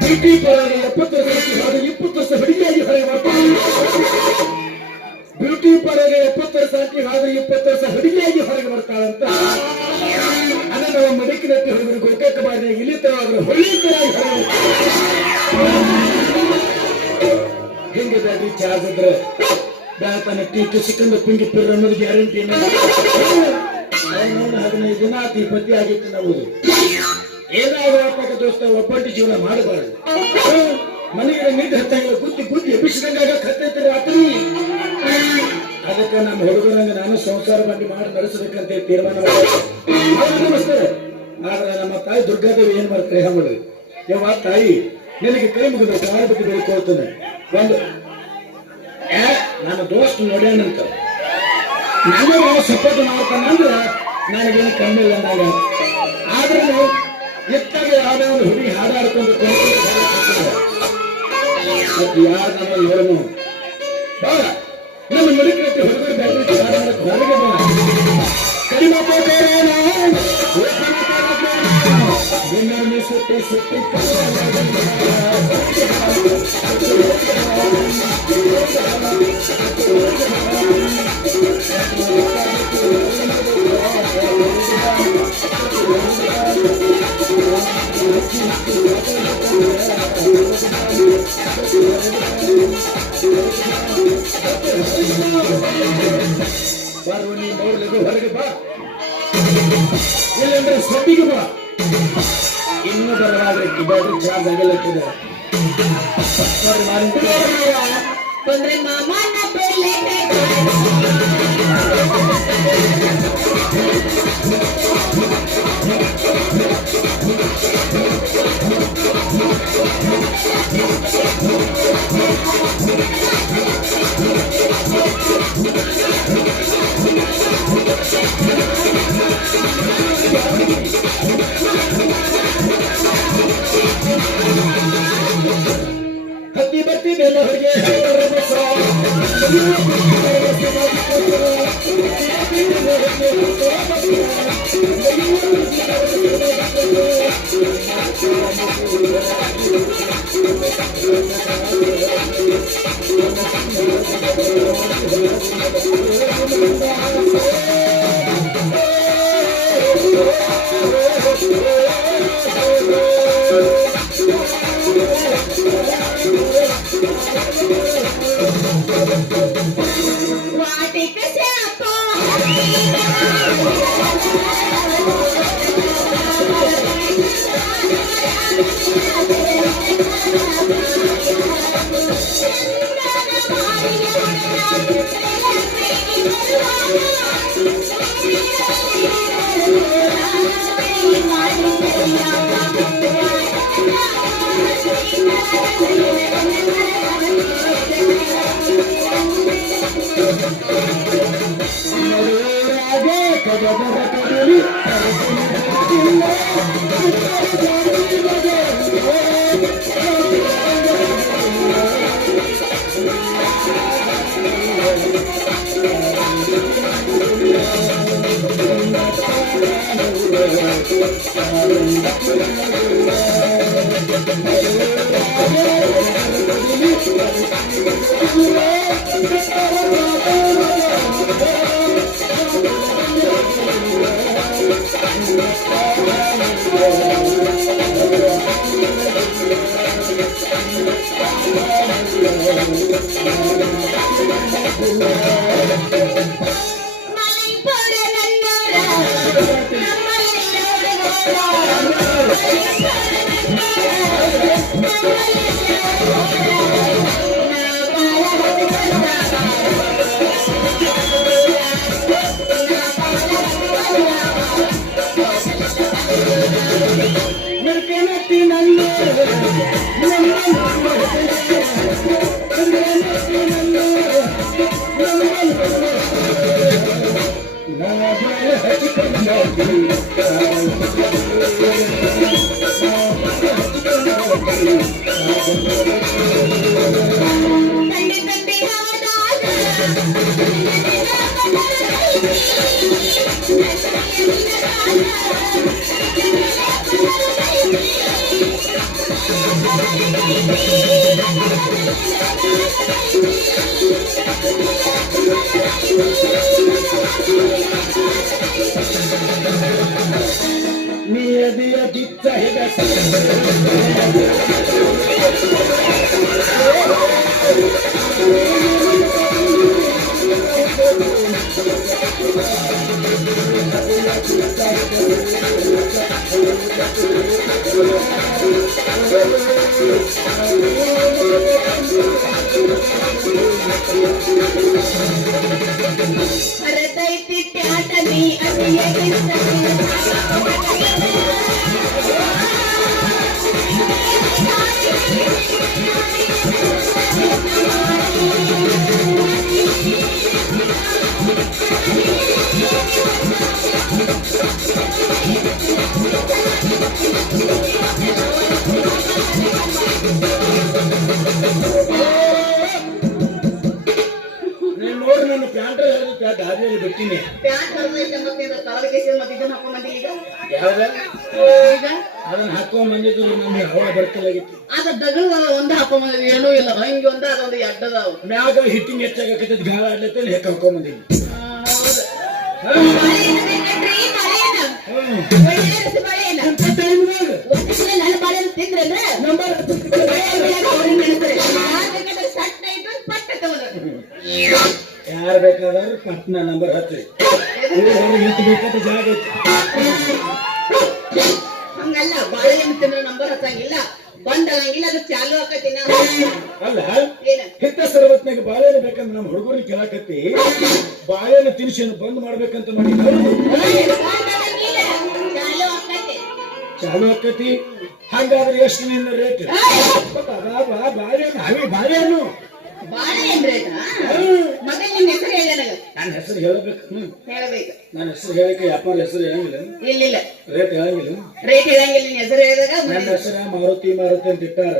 Beauty parlour 70 ವರ್ಷ 20 ವರ್ಷ ಹುಡುಗಿಯಾಗಿ ಹೊರಗೆ ಬರ್ತಾರೆ. ಬ್ಯೂಟಿ ಪಾರ್ಲರ್ 70 ವರ್ಷ ಹಾಕಿ 20 ವರ್ಷ ಹುಡುಗಿಯಾಗಿ ಹೊರಗೆ ಬರ್ತಾಳಂತ ಅನ್ನದ ಮಡಿಕಿನತ್ತಿ ಹೊರಗಡೆ ಗೋಕಾಕ ಬಾರಿಯಾಗಿ ಇಲ್ಲಿ ತರವಾದ್ರೆ ಹೊಳ್ಳಿತರಾಗಿ ಹೊರಗೆ ಹೆಂಗೆ ಬ್ಯಾಟ್ರಿ ಚಾರ್ಜ್ ಇದ್ರೆ ಬ್ಯಾತಾನ ಟೀಕೆ ಸಿಕ್ಕಂದ ಪಿಂಗಿ ಪಿರ್ ಅನ್ನೋದು ಗ್ಯಾರಂಟಿ 15 ದಿನ ಆತಿ ಪತಿ ಆಗಿತ್ತು ನಾವು ಏನಾಗ ದೋಸ್ತ ಒಬ್ಬಟ್ಟು ಜೀವನ ಮಾಡಬಾರದು. ಮನೆಗೆ ನಿಂತು ಹತ್ತಂಗ ಗುದ್ದಿ ಗುದ್ದಿ ಎಬ್ಬಿಸಿದಂಗಾಗ ಕತ್ತೈತಿ ರಾತ್ರಿ. ಅದಕ್ಕೆ ನಮ್ಮ ಹುಡುಗರಂಗ ನಾನು ಸಂಸಾರ ಬಂಡಿ ಮಾಡಿ ನಡೆಸಬೇಕಂತ ತೀರ್ಮಾನ ನಮಸ್ಕಾರ. ಆದ್ರೆ ನಮ್ಮ ತಾಯಿ ದುರ್ಗಾದೇವಿ ಏನ್ ಮಾಡ್ತಾರೆ ಹೇಳಿ, ಯಾವ ತಾಯಿ ನಿನಗೆ ಕೈ ಮುಗಿದ ಕಾಲ ಬಗ್ಗೆ ಬೇಡ್ಕೊಳ್ತಾನೆ. ಒಂದು ನನ್ನ ದೋಸ್ತ್ ನೋಡ್ಯಾನಂತ ನನಗೆ ಸಪೋರ್ಟ್ ಮಾಡ್ತಾನಂದ್ರ ನನಗೇನು ಕಮ್ಮಿ ಇಲ್ಲ ಅಂದಾಗ. ಆದ್ರೂ ಎತ್ತಾಗ ಯಾವ್ದೋ ಒಂದು ಹುಡುಗಿ ಹಾಡಾಡ್ಕೊಂಡು ಯಾರು ನಮ್ಮ ಹೇಳನು ಬಾ ನಮ್ಮ ಮಡಿಕಟ್ಟಿ ಹುಡುಗರು ಬ್ಯಾಟ್ರಿ ಹಾಡಾಡಕ್ಕೆ ಹೊರಗೆ ಬಾ ಕಡಿಮೆ ಸುತ್ತಿ ಸುತ್ತಿ ನೀ ನೋಡ್ಲಿಕ್ಕೆ ಹೊರಗೆ ಬಾ, ಇಲ್ಲಂದ್ರೆ ಸೊಟ್ಟಿಗೆ ಬಾ. ಇನ್ನೂ ಬರಲಾದ್ರೆ ಬ್ಯಾಟ್ರಿ ಚಾರ್ಜ್ ಆಗಲಿಕ್ಕಿದೆ. ಹತ್ತಿ ಬತ್ತಿ ಬೆಲ್ಲ ಹೊರಗೆ नियदिया जितचा हे हरदैती प्याटनी अति ನೋಡಿ ನನ್ನ ಪ್ಯಾಂಟ್ ದಾರಿಯಲ್ಲಿ ಬಿಟ್ಟಿನಿ ಪ್ಯಾಂಟ್ ಹರಿದೈತೆ ಮತ್ತೆ ತಳಗೆ ಮತ್ತೆ ಇದನ್ನ ಹಾಕೊಂಡ್ ಬಂದಿ ಈಗ ಯಾವ್ದ ಈಗ ಅದನ್ನ ಹಾಕೊಂಡ್ ಬಂದಿದ್ದು ನಮ್ಗೆ ಹವಾ ಬರ್ಕಲಾಗಿತ್ತು ಅದ ದಗಳು ಒಂದ ಹಾಕೊಂಡ್ ಬಂದಿದ್ವಿ ಏನೂ ಇಲ್ಲ ಹಿಂಗ ಒಂದ ಅದೊಂದು ಎಡ್ಡದಾವು ಮ್ಯಾಗ ಹಿಟ್ಟಿಂಗ್ ಹೆಚ್ಚಾಗತ್ತೈತಿ ಗಾಳ ಆಡ್ಲತ್ತ ಹೆಕ್ಕ ಹಾಕೊಂಡ್ ಬಂದಿನಿ ಯಾರು ಬೇಕಾದ್ರೂ ಪಟ್ನ ನಂಬರ್ ಹತ್ರಿ ಇಂತ ಬೇಕಾದ್ರೆ ಜಾಗ ಐತಿ ಹಂಗಲ್ಲ ಬಾಳೆಹಣ್ಣು ತಿನ್ನೋ ನಂಬರ್ ಹತ್ತಂಗಿಲ್ಲ ಬಂದಳಂಗಿಲ್ಲ ಅದು ಚಾಲು ಆಕತಿನ ಅಲ್ಲ ಏನ ಹಿತ್ತ ಸರ್ವತ್ನಾಗ ಬಾಳೆಹಣ್ಣು ಬೇಕಂದ್ರೆ ನಮ್ಮ ಹುಡುಗರಿಗೆ ಕೇಳಾಕತ್ತಿ ಬಾಳೆಹಣ್ಣು ತಿನಿಸನ್ನು ಬಂದ್ ಮಾಡ್ಬೇಕಂತ ಮಾಡಿ ಚಾಲು ಆಕತಿ ಹಂಗಾದ್ರೆ ಎಷ್ಟು ನಿನ್ನ ರೇಟ್ ಬಾಳೆಹಣ್ಣು ಹವಿ ಬಾಳೆಹಣ್ಣು ಬಾಳೆಹಣ್ಣು ರೇಟ್ ಮತ್ತೆ ನಿನ್ನ ಹೆಸರು ಹೇಳ ನನಗ ನನ್ನ ಹೆಸರು ಹೇಳಬೇಕು ಹೇಳಬೇಕು ನನ್ನ ಹೆಸರು ಹೇಳಕ್ಕೆ ವ್ಯಾಪಾರ ಹೆಸರು ಹೇಳಂಗಿಲ್ಲ ಇಲ್ಲ ರೇಟ್ ಹೇಳಂಗಿಲ್ಲ ರೇಟ್ ಹೇಳಂಗಿಲ್ಲ ನಿನ್ನ ಹೆಸರು ಹೇಳಿದಾಗ ನನ್ನ ಹೆಸರ ಮಾರುತಿ ಮಾರುತಿ ಅಂತ ಇಟ್ಟಾರ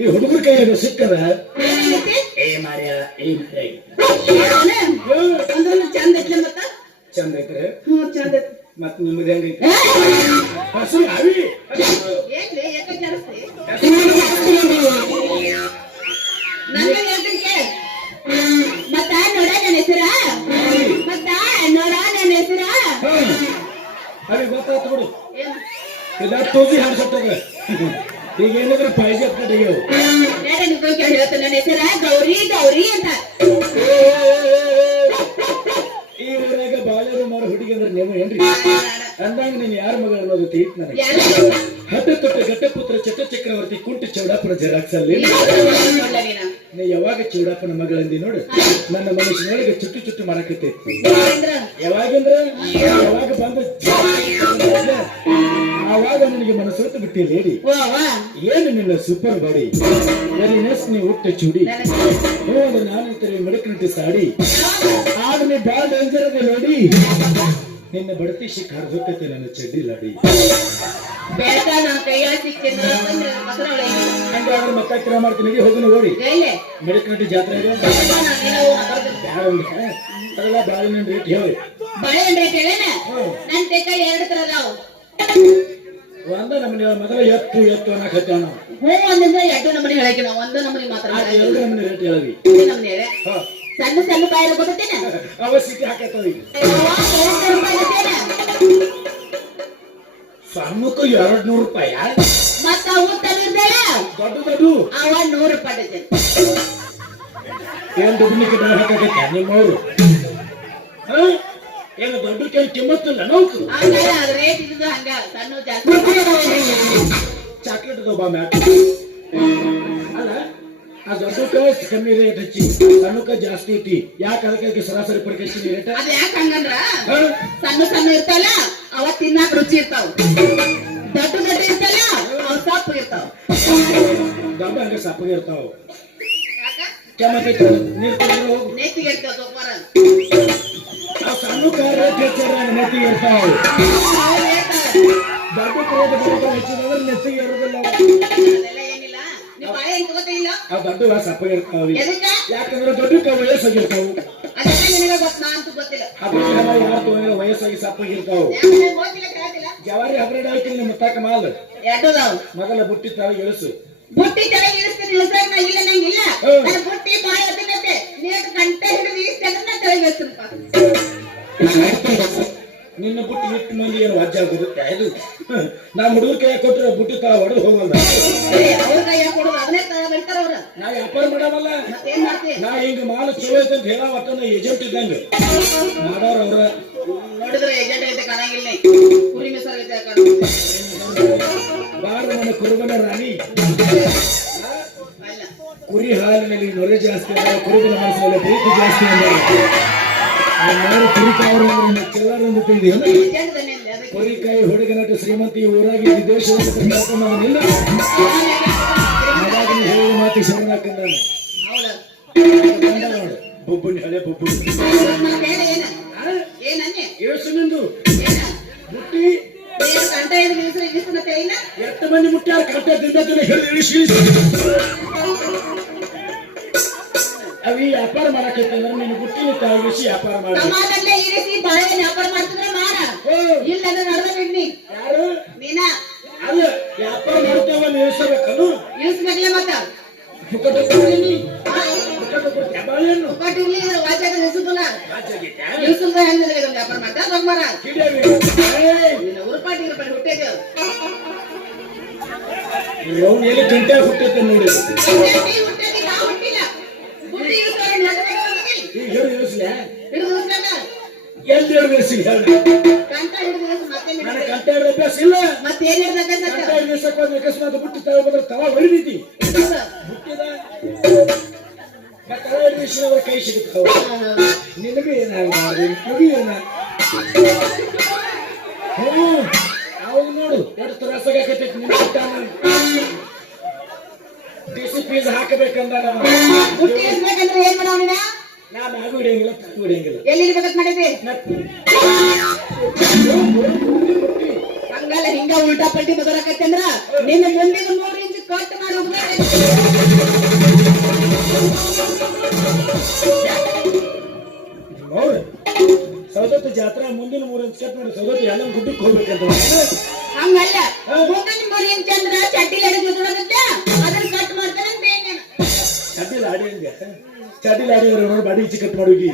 ಈ ಹುಡುಗರ ಕೈಯಾಗ ಸಿಕ್ಕದ ಏ ಮಾರ್ಯ ಏ ಒಂದೊಂದು ಚಂದ ಐತ್ಲೆ ಮತ್ತ ಚಂದ ಐತ್ರಿ ಚಂದ ಐತಿ ಮತ್ ನಿಮ್ದು ಹೆಂಗೈತಿ ಹಸು ಅವಿ ಏನ್ರಿ ಯಾಕೆ ಜಾಸ್ತಿ ನನಗೆ ಹೇಳ್ತೀನಿ ಕೇಳ ಮತ್ತ ನೋಡ ನನ್ನ ಹೆಸರ ಮತ್ತ ನೋಡ ನನ್ನ ಹೆಸರ ಅವಿ ಗೊತ್ತಾಯ್ತು ಬಿಡು ಏನು ಇದ ಟೋಪಿ ಹಾಡ್ಸತ್ತದ ಈಗ ಏನಾದ್ರೆ ಪಾಯ್ಜೆ ಕಡೆಗೆವು ಹೇಳ್ತಾನೆ ನನ್ನ ಹೆಸರ ಗೌರಿ ಗೌರಿ ಅಂತ ಈ ಊರಾಗ ಬಾಲ್ಯದ ಮಾರ ಹುಡುಗಿ ಅಂದ್ರೆ ನೀವು ಏನ್ರಿ ಅಂದಾಗ ನೀನ್ ಯಾರ ಮಗ ಅನ್ನೋದು ತೀಟ್ ನನಗೆ ಹಟ್ಟ ತೊಟ್ಟ ಘಟ್ಟಪುತ್ರ ಚಕ್ರವರ್ತಿ ಕುಂಟು ಚೌಡಾಪುರ ಜೆರಾಕ್ಸ್ ಅಲ್ಲಿ ನೀ ಯಾವಾಗ ಚೌಡಾಪನ ಮಗಳಂದಿ ನೋಡು ನನ್ನ ಮನುಷ್ಯನೊಳಗೆ ಚುಟ್ಟು ಚುಟ್ಟು ಮಾಡಕತ್ತೈತಿ ಯಾವಾಗಂದ್ರ ಯಾವಾಗ ಬಂದ ಆವಾಗ ನನಗೆ ಮನಸ್ಸೊತ್ತು ಬಿಟ್ಟಿ ಲೇಡಿ ಏನು ನಿನ್ನ ಸೂಪರ್ ಬಾಡಿ ವೆರಿನೆಸ್ ನೀ ಹುಟ್ಟ ಚೂಡಿ ಹ್ಞೂ ಅದು ನಾನು ಮಿಡಕ್ನಟ್ಟಿ ಸಾಡಿ ಆಗ ನೀ ಬಾಳ ಡೇಂಜರ್ ಅದ ನೋಡಿ ನಿನ್ನ ಬಡತಿ ಶಿಕ್ ಹರಿದೋಕೈತೆ ನನ್ನ ಚಡ್ಡಿ ಲಾಡಿ ಹಂಗಾದ್ರೆ ಮತ್ತೆ ಕ್ರಮ ಮಾಡ್ತೀನಿ ಹೋಗಿ ಓಡಿ ಮಿಡಕ್ನಟ್ಟಿ ಜಾತ್ರೆ ಅದೆಲ್ಲ ಬಾಳಿನ ರೇಟ್ ಹೇಳಿ ಒಂದ ನಮ್ಮನೆ ಮೊದಲ ಎತ್ತು ಎತ್ತು ಅನ್ನಕತ್ತಾವ ನಾವು ಎರಡು ನಮ್ಮನೆ ಹೇಳಕ್ಕೆ ನಾವು ಒಂದ ನಮ್ಮನೆ ಮಾತ್ರ ಎರಡು ನಮ್ಮನೆ ರೇಟ್ ಹೇಳಿ ಸಣ್ಣ ಸಣ್ಣ ಕಾಯಿಲೆ ಗೊತ್ತೇನೆ ಅವಶ್ಯಕ್ಕೆ ಹಾಕತ್ತವ ಈಗ ಸಣ್ಣಕ್ಕೂ 200 ರೂಪಾಯಿ ಮತ್ತ ಅವು ತಂದಿರ್ಬೇಡ ದೊಡ್ಡ ದೊಡ್ಡ ಅವ 100 ರೂಪಾಯಿ ಏನ್ ದುಡ್ಡಿಗೆ ಬೆಲೆ ಹಾಕತ್ತ ನಿಮ್ಮವ್ರು ಏನು ದೊಡ್ಡಕ್ಕೆ ಕಿಮ್ಮತ್ತಿಲ್ಲ ನೌಕು ರೇಟ್ ಇದ್ದು ಹಂಗ ಸಣ್ಣ ಜಾಸ್ತಿ ಚಾಕ್ಲೇಟ್ ಬಾ ಮ್ಯಾಕ್ ಅಲ್ಲ ಆ ದೊಡ್ಡಕ್ಕ ಕಮ್ಮಿ ರೇಟ್ ಹಚ್ಚಿ ಸಣ್ಣಕ್ಕ ಜಾಸ್ತಿ ಐತಿ ಯಾಕೆ ಅದಕ್ಕೆ ಸರಾಸರಿ ಪಡ್ಕೈತಿ ರೇಟ್ ಅದ ಯಾಕೆ ಹಂಗಂದ್ರ ಸಣ್ಣ ಸಣ್ಣ ಇರ್ತಾವಲ್ಲ ಅವ ತಿನ್ನಾಕ ರುಚಿ ಇರ್ತಾವ ದೊಡ್ಡ ದೊಡ್ಡ ಇರ್ತಲ್ಲ ಅವ್ ಸೊಪ್ಪು ಇರ್ತಾವ ದೊಡ್ಡ ಹಂಗ ಸಪ್ಪಗೆ ಇರ್ತಾವ ಯಾಕ ನೀರು ನೇತಿಗೆ ಇರ್ತಾವ ಸೊಪ್ಪಾರ ಸಣ್ಣ ರೇಟ್ ಹೆಚ್ಚಾರ ನೆತ್ತಿಗೆ ಇರ್ತಾವ ಅವ್ರು ಹೇಳ್ತಾರೆ. ದೊಡ್ಡ ಪ್ರೇತ ಹೆಚ್ಚಿದ್ರೆ ನೆತ್ತಿಗೆ ಇರೋದಿಲ್ಲ ಅದೆಲ್ಲ ಏನಿಲ್ಲ ನೀವು ಬಾಳೆ ಹೆಂಗ್ ತಗೋತಿಲ್ಲ ಆ ದೊಡ್ಡ ಸಪ್ಪ ಇರ್ತಾವ ಎದಕ್ಕ ಯಾಕಂದ್ರೆ ದೊಡ್ಡ ವಯಸ್ಸಾಗಿರ್ತಾವು ಅದೆಲ್ಲ ನಿನಗೆ ಗೊತ್ತ ನಾ ಅಂತೂ ಗೊತ್ತಿಲ್ಲ ಹಬ್ಬ ಯಾರು ವಯಸ್ಸಾಗಿ ಸಪ್ಪಾಗಿರ್ತಾವು ಯಾಕಂದ್ರೆ ಗೊತ್ತಿಲ್ಲ ಕೇಳ್ತಿಲ್ಲ ಜವಾರಿ ಹಬ್ರೇಡ್ ಹಾಕಿ ನಿಮ್ಮ ತಕ್ಕ ಮಾಲ್ ಎರಡದಾವ್ ಮೊದಲ ಬುಟ್ಟಿ ತಾವು ಎಳಸು ಬುಟ್ಟಿ ಕೆಳಗೆ ಇಳಿಸ್ತೀನಿ ಇಳಿಸಾಕ ನಾ ಇಲ್ಲ ನಂಗಿಲ್ಲ ನನ್ನ ಬುಟ್ಟಿ ಬಾಳ ಹೊತ್ತಿನತ್ತೆ ನೀಟ್ ಗಂಟೆ ಹಿಡಿದು ಇಷ್ಟೆಲ್ಲ ನಾ ಕೆಳಗೆ ಇಳಿಸ್ತೀನಪ್ಪ ನಿನ್ನ ಬುಟ್ಟಿ ಇಟ್ಟು ಮಂದಿ ಏನು ವಾಜ್ಯ ಆಗೋದುತ್ತೆ ಅದು ನಾ ಹುಡುಗರ ಕೈ ಕೊಟ್ಟರೆ ಬುಟ್ಟಿ ತರ ಹೊಡೆದು ಹೋಗಲ್ಲ ಅವ್ರ ಕೈಯಾಗ ಕೊಡೋದು ಅದನ್ನೇ ಬೆಳಿತಾರ ಅವ್ರ ನಾ ವ್ಯಾಪಾರ ಮಾಡವಲ್ಲ ಮತ್ತೇನ್ ಮಾಡ್ತಿ ನಾ ಹಿಂಗ ಮಾಲ್ ಚಲೋ ಐತೆ ಅಂತ ಹೇಳ ಒಟ್ಟ ನಾ ಏಜೆಂಟ್ ಇದ್ದಂಗ ಮಾಡೋರ್ ಅವ್ರ ನೋಡಿದ್ರೆ ಏಜೆಂಟ್ ಐತೆ ಕಾಣಂಗಿಲ್ಲ ಕುರಿ ಮಿಸರ್ ಐತೆ ಬಾರ ನನ್ನ ಕುರುಬನ ರಾಣಿ ಅಲ್ಲ ಕುರಿ ಹಾಲಿನಲ್ಲಿ ನೊರೆ ಜಾಸ್ತಿ ಅದ ಕುರುಬನ ಮನಸ್ಸಿನಲ್ಲಿ ಪ್ರೀತಿ ಜಾಸ್ತಿ ಅದ ಕುರಿಕಾಯಿ ಚಿಲ್ಲರನ್ನು ತಿಂದಿಯಲ್ಲ ಏಜೆಂಟ್ ತಾನೆ ಅಲ್ಲಿ ಅದಕ್ಕೆ ಕುರಿಕಾಯಿ ಹುಡುಗನಟ್ಟು ಶ್ರೀಮಂತಿ ಊರಾಗಿ ವಿದೇಶವನ್ನು ಕರ್ಕೊಂಡವನಿಲ್ಲ ಹಾಗಾಗಿ ಹೇಳುವ ಮಾತಿ ಶರಣಾಕಂದ ಹೌದಾ ನೋಡು ಬೊಬ್ಬುಣಿ ಹಳೆ ಬೊಬ್ಬುಣಿ ಬೇಡ ಏನ ಏನನ್ನೆ ಏಸು ನಿಂದು ಏನ ಬುಟ್ಟಿ ಏನು ಗಂಟ ಹಿಡಿದು ಇಳಿಸ್ತಾನತ್ತೆ ಏನ ಎಷ್ಟು ಮಂದಿ ಮುಟ್ಟ್ಯಾರ ಕಟ್ಟೆ ದಿನ ಹಿಡಿದು ಇಳಿಸಿ ಅವಿ ವ್ಯಾಪಾರ ಮಾಡಕತ್ತಂದ್ರೆ ನಿನ್ನ ಬುಟ್ಟಿನ ತಾಗಿಸಿ ವ್ಯಾಪಾರ ಮಾಡಿ ಸಮಾಜದಲ್ಲೇ ಇರಿಸಿ ಬಾಳೆ ವ್ಯಾಪಾರ ಮಾಡ್ತಿದ್ರೆ ಮಾಡ ಇಲ್ಲ ಅಂದ್ರೆ ನಡೆದ ಬಿಡ್ನಿ ಯಾರು ನೀನ ಅಲ್ಲ ವ್ಯಾಪಾರ ಮಾಡ್ತೇವ ನಿಲ್ಲಿಸಬೇಕನು ಇಳಿಸ್ಬೇಕಲ್ಲ ಮತ್ತ ಪುಕ್ಕಟ ಕೊಡ್ತೀನಿ ಪುಕ್ಕಟ ಕೊಡ್ತೀಯ ಬಾಳೆಯನ್ನು ಒಬ್ಬಟ್ಟು ಇರ್ಲಿ ಇದ್ರೆ ವಾಚಾಗ ಇಳಿಸುದಿಲ್ಲ ರಾಜ್ಯಗೀತೆ ಇಳಿಸುದ ಹೆಂಗಿದ್ರೆ ಇದನ್ನ ವ್ಯಾಪಾರ ಮಾಡ್ತಾ ಹೋಗ್ಮಾರ ಕಿಡಿಯವಿ ನಿನ್ನ ಉರುಪಾಟಿ ಹುಟ್ಟೇದು ಅವನು ಎಲ್ಲಿ ಗಂಟೆ ಹುಟ್ಟೈತೆ ನೋಡಿ ಹುಟ್ಟೇದಿ ನಾ ಹುಟ್ಟಿಲ್ಲ ಬುದ್ಧಿ ಇಳಿಸ್ತಾರೆ ಈಗ ಹೇಳಿ ಇಳಿಸ್ಲ ಹಿಡಿದು ಇಳಿಸ್ಬೇಕ ಎಲ್ಲಿ ಹೇಳಿ ಇಳಿಸಿ ಹೇಳಿ ಕಂಠ ಹಿಡಿದು ಇಳಿಸು ಮತ್ತೆ ನನ್ನ ಕಂಟೆ ಹಿಡಿದ ಅಭ್ಯಾಸ ಇಲ್ಲ ಮತ್ತೇನ್ ಹಿಡ್ಬೇಕಂತ ಕಂಟೆ ಹಿಡಿಸಕ್ಕೆ ಹೋದ್ರೆ ಅಕಸ್ಮಾತ್ ಬುಟ್ಟಿ ತವ ಬಂದ್ರೆ ತವ ಹೊಡಿದೀತಿ ಬುಟ್ಟಿದ ತವ ಹಿಡಿಸಿದ್ರೆ ಕೈ ಸಿಗುತ್ತವ ನಿನಗೂ ಏನಾಗಬಾರ್ದು ನಿನಗೂ ಏನ ಅವಾಗ ನೋಡು ಎಷ್ಟು ತ್ರಾಸಾಗತೈತಿ ನಿನ್ನ ಡಿಸಿ ಫೀಸ್ ಹಾಕಬೇಕಂದ ಬುಟ್ಟಿ ಇಳಿಸ್ಬೇಕಂದ್ರೆ ಏನ್ ಮಾಡವ ನೀನ ನಾನು ಆಗು ಹಿಡಿಯಂಗಿಲ್ಲ ತಕ್ಕ ಹಿಡಿಯಂಗಿಲ್ಲ ಎಲ್ಲಿ ಇರ್ಬೇಕಂತ ಮಾಡಿದ್ರಿ ಹಂಗಲ್ಲ ಹಿಂಗ ಉಲ್ಟಾ ಪಲ್ಟಿ ಬದಲಾಕತ್ತಂದ್ರ ನಿನ್ನ ಮುಂದಿನ 3 ಇಂಚ್ ಕಟ್ ಮಾಡಿ ಹೌದು ಸೌದತ್ತಿ ಜಾತ್ರೆ ಮುಂದಿನ 3 ಇಂಚ್ ಕಟ್ ಮಾಡಿ ಸೌದತ್ತಿ ಎಲ್ಲ ಗುಡ್ಡಕ್ಕೆ ಹೋಗ್ಬೇಕಂತ ಹಂಗಲ್ಲ ಮುಂದಿನ 3 ಇಂಚ್ ಅಂದ್ರ ಚಡ್ಡಿಲ ಹಿಡಿದುಕೊಳ್ಳುತ್ತೆ ಅದನ್ನ ಕಟ್ ಮಾಡ್ತಾನೆ ಅಂತ ಏನೇನ ಚಡ್ಡಿಲ್ ಆಡಿ ಹಂಗೆ ಚಡ್ಡಿಲ್ ಆಡಿದ್ರೆ ನೋಡಿ ಬಾಡಿ ಈಚೆ ಕಟ್ ಮಾಡೋಗಿ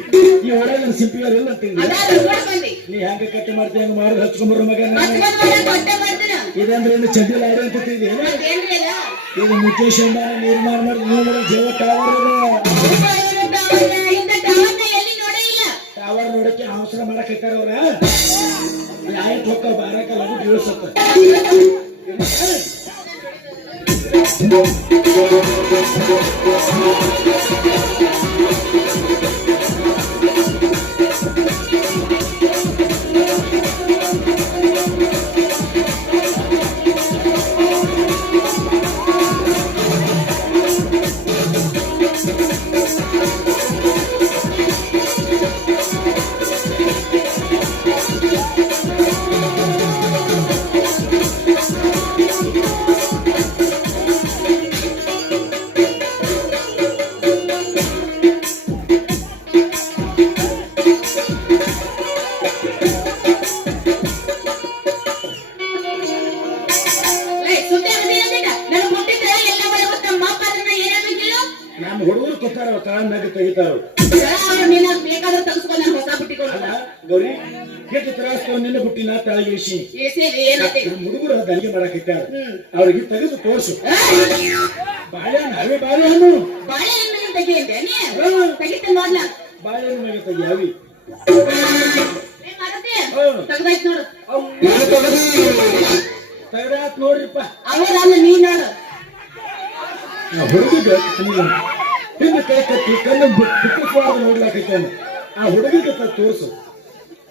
ಈ ಒಳಗೆ ನನ್ನ ಸಿಂಪಿಯರ್ ಎಲ್ಲ ತಿಂದಿ ಅದಾದ ನೋಡ್ ಬಂದಿ ನೀ ಹೆಂಗೆ ಕಟ್ ಮಾಡ್ತೀಯ ಹಂಗೆ ಮಾಡಿ ಹಚ್ಕೊಂಬರೋ ಮಗ ಮತ್ಕೊಂಡ್ ಕೊಟ್ಟೆ ಮಾಡ್ತೀನ ಇದಂದ್ರೆ ಏನು ಚಡ್ಡಿಲ್ ಆಡಿ ಅಂತ ತಿಂದಿ ಮತ್ತೇನ್ರಿ ಅಲ್ಲ ಇದು ಮುಖೇಶ್ ಅಂಬಾನಿ ನಿರ್ಮಾಣ ಮಾಡಿ ನೋಡಿದ್ರೆ ಜೀವ ಟವರ್ ಇಂಥ ಟವರ್ನ ಎಲ್ಲಿ ನೋಡೇ ಇಲ್ಲ ಟವರ್ ನೋಡಕ್ಕೆ ಅವಸರ ಮಾಡಕ್ಕಾರ ಅವ್ರ ಆಯ್ತು ಹೋಗ್ತಾವ ಬಾರಕ ಲಗು ಬೀಳ್ಸತ್ತ ನಮ್ಮ ಹುಡುಗರು ಕೊತ್ತಾರ ತಾಂದಾಗ ತೆಗಿತಾರ ಬೇಕಾದ್ರೆ ತಗಸ್ಕೊಂಡು ನಾನು ಹೊಸ ಬುಟ್ಟಿ ಅಲ್ಲ ಗೌರಿ ಎಷ್ಟು ತ್ರಾಸ ನಿನ್ನ ಬುಟ್ಟಿನ ತಳಗಿಳಿಸಿ ಏನೈತಿ ನಮ್ಮ ಹುಡುಗರು ದಂಗೆ ಮಾಡಕ್ಕಿಟ್ಟಾರ ಅವ್ರಿಗೆ ತೆಗೆದು ತೋರ್ಸು ಬಾಳೆಹಣ್ಣು ಅವೇ ಬಾಳೆಹಣ್ಣು ಬಾಳೆಹಣ್ಣು ತೆಗಿಯಂತೆ ತೆಗಿತ ನೋಡ್ಲ ಬಾಳೆಹಣ್ಣು ಮ್ಯಾಗ ತೆಗಿ ಅವಿ ತೆಗ್ದಾಯ್ತು ನೋಡು ತೆಗ್ದಾತ್ ನೋಡ್ರಿಪ್ಪ ಅವರಲ್ಲ ನೀ ನೋಡು ಹುಡುಗಿಗ ಹಿಂದೆ ಕೈ ಕಟ್ಟಿ ಕಣ್ಣು ಬಿಟ್ಟಿಸುವಾಗ ನೋಡ್ಲಾಕೈತೇನೆ ಆ ಹುಡುಗಿಗೆ ತೋರ್ಸು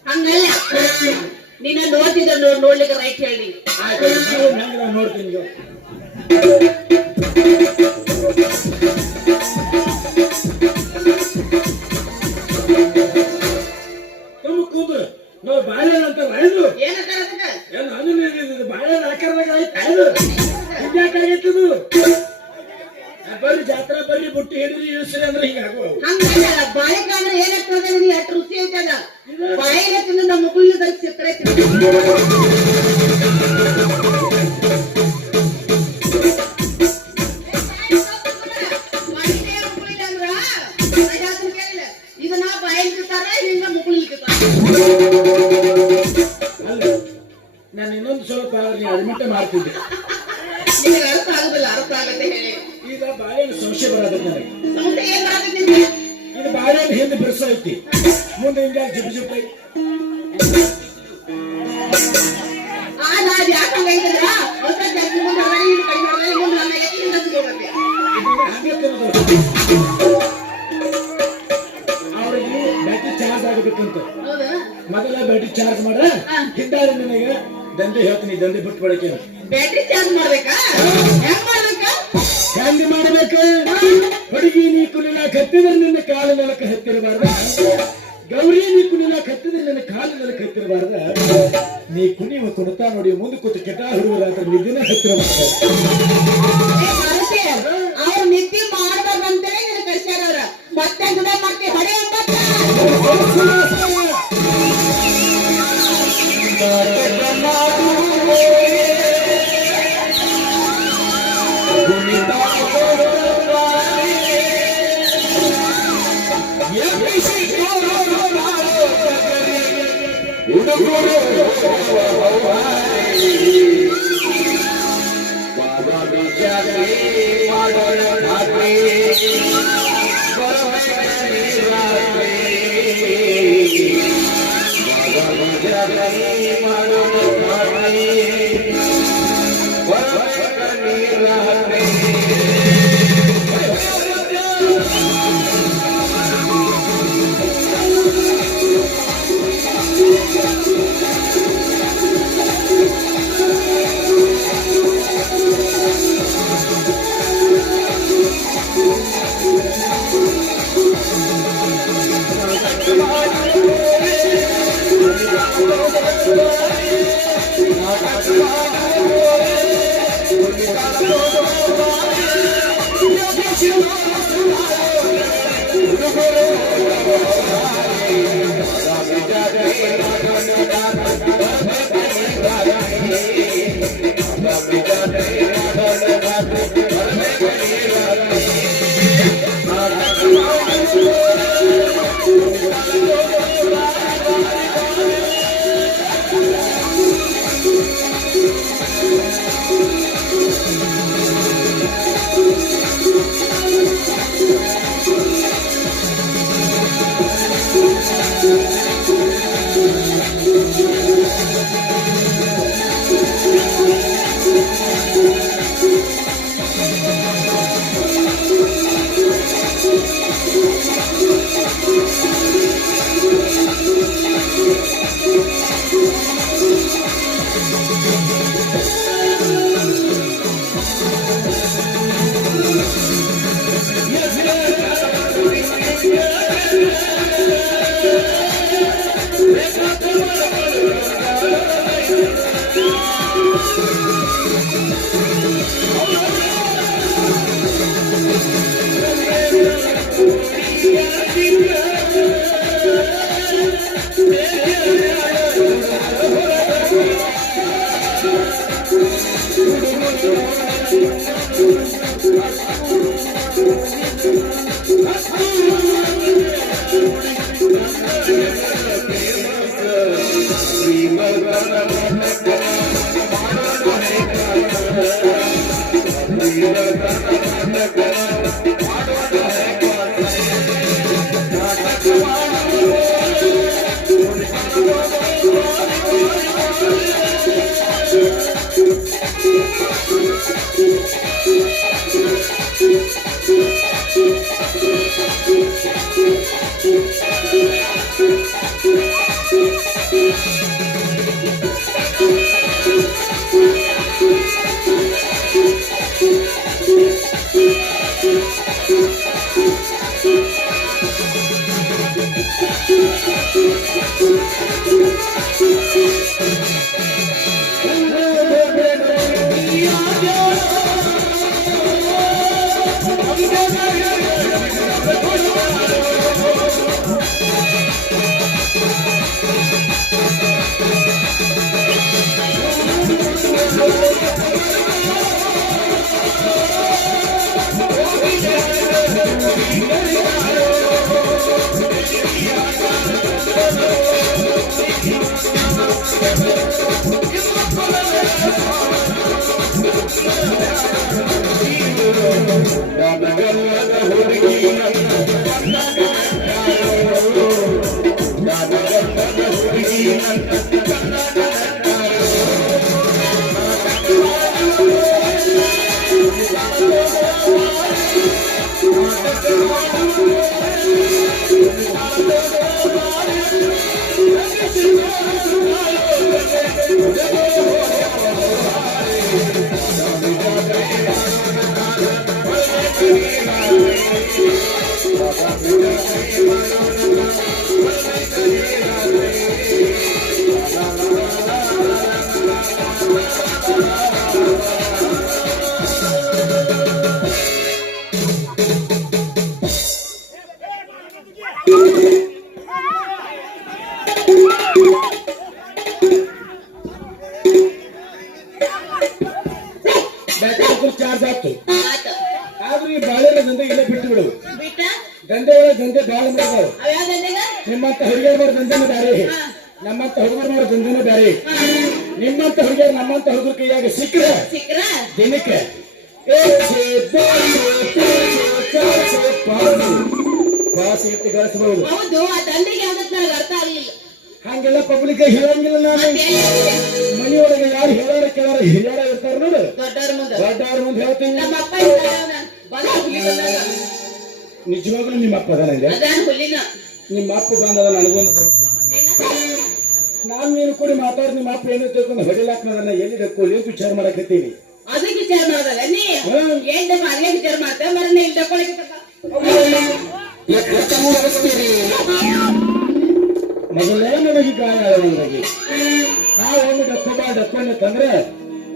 ಹಂಗಲ್ಲ ನೀನ ನೋಡ್ತಿದ್ರ ನೋಡ್ಲಿಕ್ಕೆ ರೈಟ್ ಹೇಳಿ ಹೆಂಗ ನೋಡ್ತೀನಿ ತುಂಬ ಕೂದ್ರು ನಾವು ಬಾಳೆಹಣ್ಣು ಅಂತಾರ ಇದು ಏನಂತಾರ ಅದಕ್ಕ? ಏನು ಅದು ಬಾಳೆಹಣ್ಣು ಆಕಾರದಾಗ ಆಯ್ತಾ ಇದು ಹಿಂಗ್ಯಾಕಾಗೈತದು ಬರ್ರಿ ಜಾತ್ರಾ ಬರ್ರಿ ಬುಟ್ಟಿ ಹಿಡಿದ್ರಿ ಇಳಿಸ್ರಿ ಅಂದ್ರೆ ಹಿಂಗ ಆಗುವ ಹಂಗಲ್ಲ ಬಾಳೆಕಾಯಿ ಅಂದ್ರೆ ಏನಾಗ್ತದೆ ನೀ ಅಷ್ಟು ರುಚಿ ಐತದ ಬಾಯಿಗೆ ತಿಂದು ನಮ್ಮ ಮಕ್ಕಳಿಗೆ ಸಿಕ್ಕರೆ ಇದನ್ನ ಬಾಯಿಗೆ ತಿಂತಾರ ಹಿಂಗ ಮಕ್ಕಳಿಗೆ ಅಲ್ಲ ನಾನು ಇನ್ನೊಂದು ಸ್ವಲ್ಪ ಅಡ್ಮಿಟ್ ಮಾಡ್ತಿದ್ದೆ ನಿಮಗೆ ಅರ್ಥ ಆಗುದಿಲ್ಲ ಅರ್ಥ ಆಗತ್ತೆ ಹೇಳಿ ಈಗ ಬಾಳೆಹಣ್ಣು ಸಂಶಯ ಬರೋದ ನನಗೆ ಸಮಸ್ಯೆ ಏನ್ ಮಾಡತ್ತೆ ನಿಮ್ಗೆ ಇದು ಬಾಳೆಹಣ್ಣು ಹಿಂದೆ ಬಿರ್ಸ ಐತಿ ಮುಂದೆ ಹಿಂಗ ಜಿಪ್ ಜಿಪ್ ಐತಿ ನಾವ್ ಯಾಕೆ ಹಂಗೈತಂದ್ರ ಹೊಸ ಜಾಸ್ತಿ ಮುಂದೆ ಇದು ಕಡಿಮೆ ಮಾಡಿದ್ರೆ ಮುಂದೆ ನನ್ನ ಎತ್ತಿಂದ ಹೋಗುತ್ತೆ ಹಂಗೆ ಅವ್ರಿಗೆ ಬ್ಯಾಟ್ರಿ ಚಾರ್ಜ್ ಆಗಬೇಕಂತ ಹೌದಾ ಮೊದಲ ಬ್ಯಾಟ್ರಿ ಚಾರ್ಜ್ ಮಾಡ ಹಿಂದಾರೆ ನನಗೆ ದಂಧೆ ಹೇಳ್ತೀನಿ ದಂಧೆ ಬಿಟ್ಟು ಬಳಕೆ ಬ್ಯಾಟ್ರಿ ಚಾರ್ಜ್ ಮಾಡ್ಬೇಕಾ ಹೆಂಗ್ ಮಾಡ್ಬೇಕಾ ಹೆಂಗ್ ಮಾಡ್ಬೇಕ ಹುಡುಗಿ ನೀ ಕುಣಿಲಾಕ ಹತ್ತಿದ್ರೆ ನಿನ್ನ ಕಾಲು ನೆಲಕ್ಕೆ ಹತ್ತಿರಬಾರ್ದ ಗೌರಿ ನೀ ಕುಣಿಲಾಕ ಹತ್ತಿದ್ರೆ ನಿನ್ನ ಕಾಲು ನೆಲಕ್ಕೆ ಹತ್ತಿರಬಾರ್ದ ನೀ ಕುಣಿಯುವ ಕುಣಿತಾ ನೋಡಿ ಮುಂದೆ ಕೂತು ಕೆಟ ಹುಡುಗರಾತ್ರ ನಿದ್ದಿನ ಹತ್ತಿರ ಅವ್ರು ನಿದ್ದೆ ಮಾಡ್ಬಾರ್ದಂತೇಳಿ ನಿನ್ನ ಕಳ್ಸ್ಯಾರ ಅವ್ರ ಮತ್ತೆ ಗುಣ ಮಾಡ್ತೀವಿ ಹೊಡೆ ಚಾರ್ಜ್ ಆಗ್ತು ಆತ ಆದ್ರೂ ಈ ಬಾಳೆನ ದಂಧೆ ಇಲ್ಲ ಬಿಟ್ಟು ಬಿಡು. ಬಿಟ್ಟ ದಂಧೆ ಒಳಗೆ ದಂಧೆ ಬಾಳ ಮಾಡಿದಾರು. ಅವ ಯಾವ್ದಂದೆಗ ನಿಮ್ಮಂತ ಹುಡುಗಿಯರ್ ಮಾಡೋ ದಂಧೆನೂ ಬ್ಯಾರೆ, ನಮ್ಮಂತ ಹುಡುಗರು ಮಾಡೋ ದಂಧೆನೂ ಬ್ಯಾರೆ. ನಿಮ್ಮಂತ ಹುಡುಗಿಯರು ನಮ್ಮಂತ ಹುಡುಗರ ಕೈಯಾಗ ಸಿಕ್ಕರೆ ಸಿಕ್ರ ದಿನಕ್ಕೆ ಪಾಸ್ ಎತ್ತಿ ಗಳಿಸಬಹುದು. ಹೌದು ಆ ದಂಡೆಗೆ ಯಾವ್ದಕ್ ನನಗೆ ಅರ್ಥ ಆಗ್ಲಿಲ್ಲ. ಹಂಗೆಲ್ಲ ಪಬ್ಲಿಕ್ ಹೇಳಂಗಿಲ್ಲ. ನಾನು ಮನೆಯೊಳಗೆ ಯಾರು ಹೇಳಾರ ಕೇಳಾರ ಹಿರಿಯಾರ ಇರ್ತಾರ ನೋಡು, ದೊಡ್ಡವ್ರ ಮುಂದೆ ದೊಡ್ಡವ್ರ ಮುಂದೆ ಹೇಳ್ತೀನಿ. ನಮ್ಮ ಅಪ್ಪ ಇದ್ದಾನ ಬಂದ ಹುಲಿ ಬಂದಾಗ ನಿಜವಾಗ್ಲೂ ನಿಮ್ಮ ಅಪ್ಪ ಅದ ನಂಗೆ, ಅದಾನ ಹುಲಿನ ನಿಮ್ಮ ಅಪ್ಪ ಬಂದದ ನನಗೊಂದು. ನಾನು ನೀನು ಕೂಡಿ ಮಾತಾಡಿ ನಿಮ್ಮ ಅಪ್ಪ ಏನೋ ತಿಳ್ಕೊಂಡು ಹೊಡಿಲಾಕ ನನ್ನ ಎಲ್ಲಿ ಡಕ್ಕೊಳ್ಳಿ ಅಂತ ವಿಚಾರ ಮಾಡಕತ್ತೀನಿ. ಅದಕ್ಕೆ ವಿಚಾರ ಮಾಡೋದಲ್ಲ ನೀ ಏನ್ ಅದೇ ವಿಚಾರ ಮಾಡ್ತೇವೆ ಮರ ಇಲ್ಲಿ ತಗೊಳಕ್ಕೆ ಮೊದಲೇ ನನಗೆ ಗಾಯ ನನಗೆ ನಾವು ಒಂದು ಡಕ್ಕೊಂಡು ತಂದ್ರೆ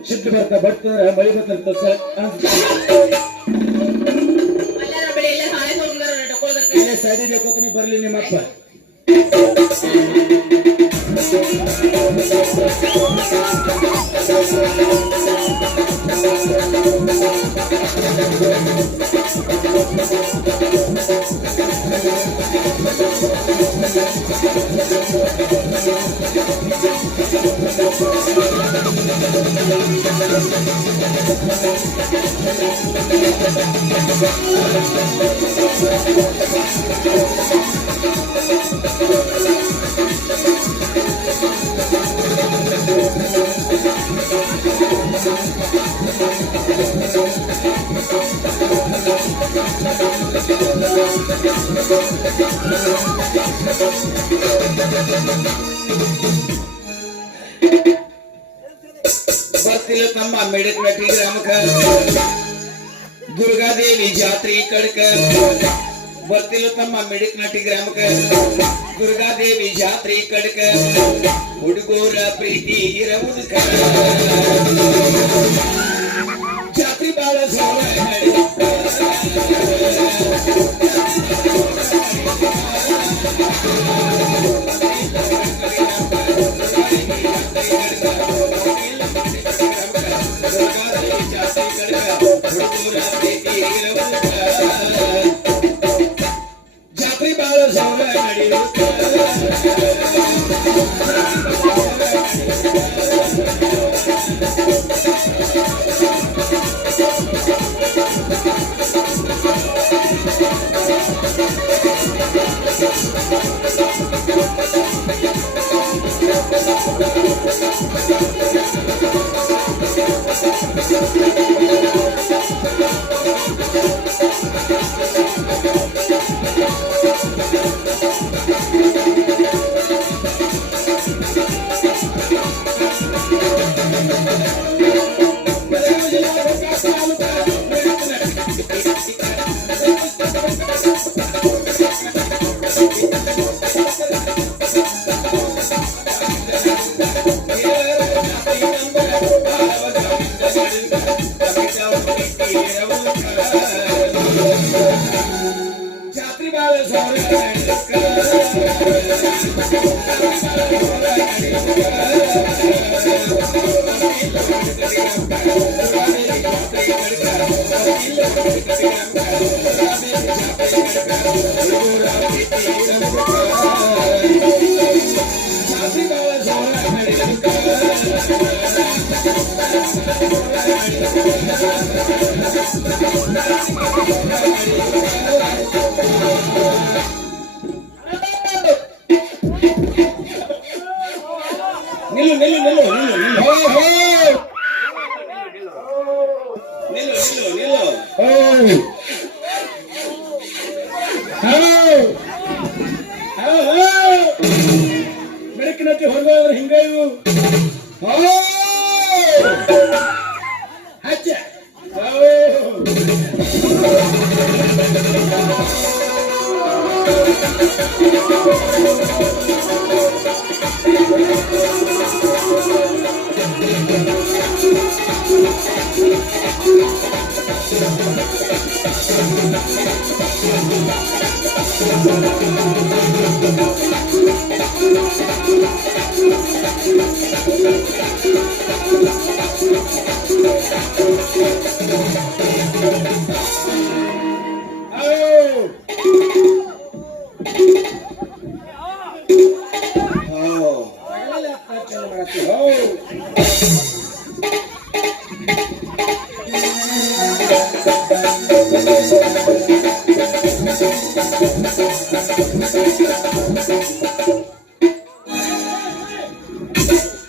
ಸಿಟ್ಟು ಬರ್ತಾ ಬರ್ತಂದ್ರೆ ಮಳಿ ಬರ್ತಿರ್ತ ಬೆಳೆ ಎಲ್ಲ ಹಾಳೆ ಹೋಗಿದಾರ ತಗೊಳ್ಬೇಕು ಸೈಡಿ ಡಕ್ಕೋತೀನಿ ಬರ್ಲಿ ನಿಮ್ಮಪ್ಪ. ಬರ್ತಿಲ್ಲ ತಮ್ಮ ಮೆಡಿಕ್ಮೆಟ್ರಿ ಗ್ರಾಮಕ್ಕ ದುರ್ಗಾದೇವಿ ಜಾತ್ರೆ ಕಡಕ. ಬರ್ತಿಲ್ಲ ತಮ್ಮ ಮೆಡಿಕ್ನಟಿ ಗ್ರಾಮಕ್ಕ ದುರ್ಗಾದೇವಿ ಜಾತ್ರೆ ಕಡಕ. ಹುಡುಗರ ಪ್ರೀತಿ ಇರವುದಕ್ಕ ಜಾತ್ರೆ ಬಾಳ ಜಾತ್ರೆ ಬಾಳ ಸೌಳ ನಡೆಯುತ್ತ ಜಾತ್ರೆ ಬಾಳ ಸೌಳ ನಡೆಯುತ್ತ ನಿಲ್ಲು ನಿಲ್ಲು ನಿಲ್ಲು ನಿಲ್ಲು ನಿಲ್ಲು ಹೋ ಹೋ ನಿಲ್ಲು ನಿಲ್ಲು ನಿಲ್ಲು ಹೋ ಹೋ ಹೋ ಬೆಳಕಿನಕ್ಕೆ ಹೊರಗೋದ್ರೆ ಹಿಂಗ ಇವು ಹೋ ಹಚ್ಚ ಹೋ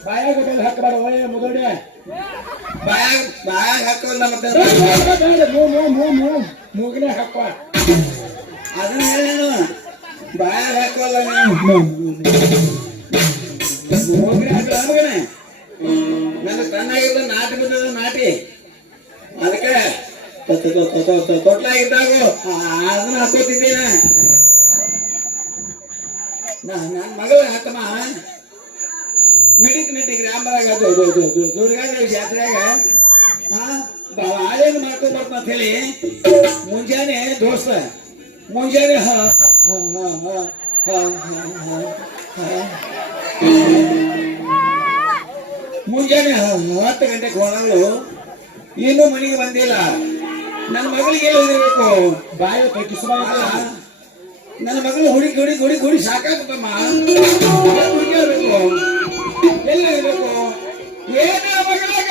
ಬಾಯಾಗ ಹಾಕಬಾರ ಮುದೋಡಿ ಬಾಯಾಗ ಹಾಕೋಲ್ಲ ಮತ್ತೆ ಮೂಗಿನ ಹಾಕುವ ಅದನ್ನ ಹೇಳೇನು ಬಾಯಾಗ ಹಾಕೋಲ್ಲ ಮೂಗಿನ ಹಾಕಲ್ಲ ಮಗನೇ ನನ್ನ ತನ್ನಾಗಿದ್ದ ನಾಟಿ ಬಿದ್ದದ ನಾಟಿ ಅದಕ್ಕೆ ತೊಟ್ಲಾಗಿದ್ದಾಗ ಅದನ್ನ ಹಾಕೋತಿದ್ದೇನೆ ನನ್ನ ಮಗಳ ಹಾಕಮ್ಮ ಮಿಡಿಕ್ ಗ್ರಾಮದಾಗ ದುರ್ಗಾದೇವಿ ಜಾತ್ರೆಯಾಗ ಹಾಳೇನು ಮಾಡ್ಕೊಂಡ್ ಬರ್ತ ಅಂತ ಹೇಳಿ ಮುಂಜಾನೆ ದೋಸ್ತ ಮುಂಜಾನೆ ಮುಂಜಾನೆ 10 ಗಂಟೆಗೆ ಹೋಗಲು ಇನ್ನೂ ಮನೆಗೆ ಬಂದಿಲ್ಲ ನನ್ನ ಮಗಳಿಗೆ ಹೇಳಿರ್ಬೇಕು ಬಾಯ ಕಿಸಬಾರಲ್ಲ ನನ್ನ ಮಗಳು ಹುಡುಗಿ ಹುಡುಗಿ ಹುಡುಗಿ ಹುಡುಗಿ ಸಾಕಾಗುತ್ತಮ್ಮ ಹುಡುಗಿರ್ಬೇಕು ಎಲ್ಲ ಇರ್ಬೇಕು ಏನ ಮಗಳಾಗ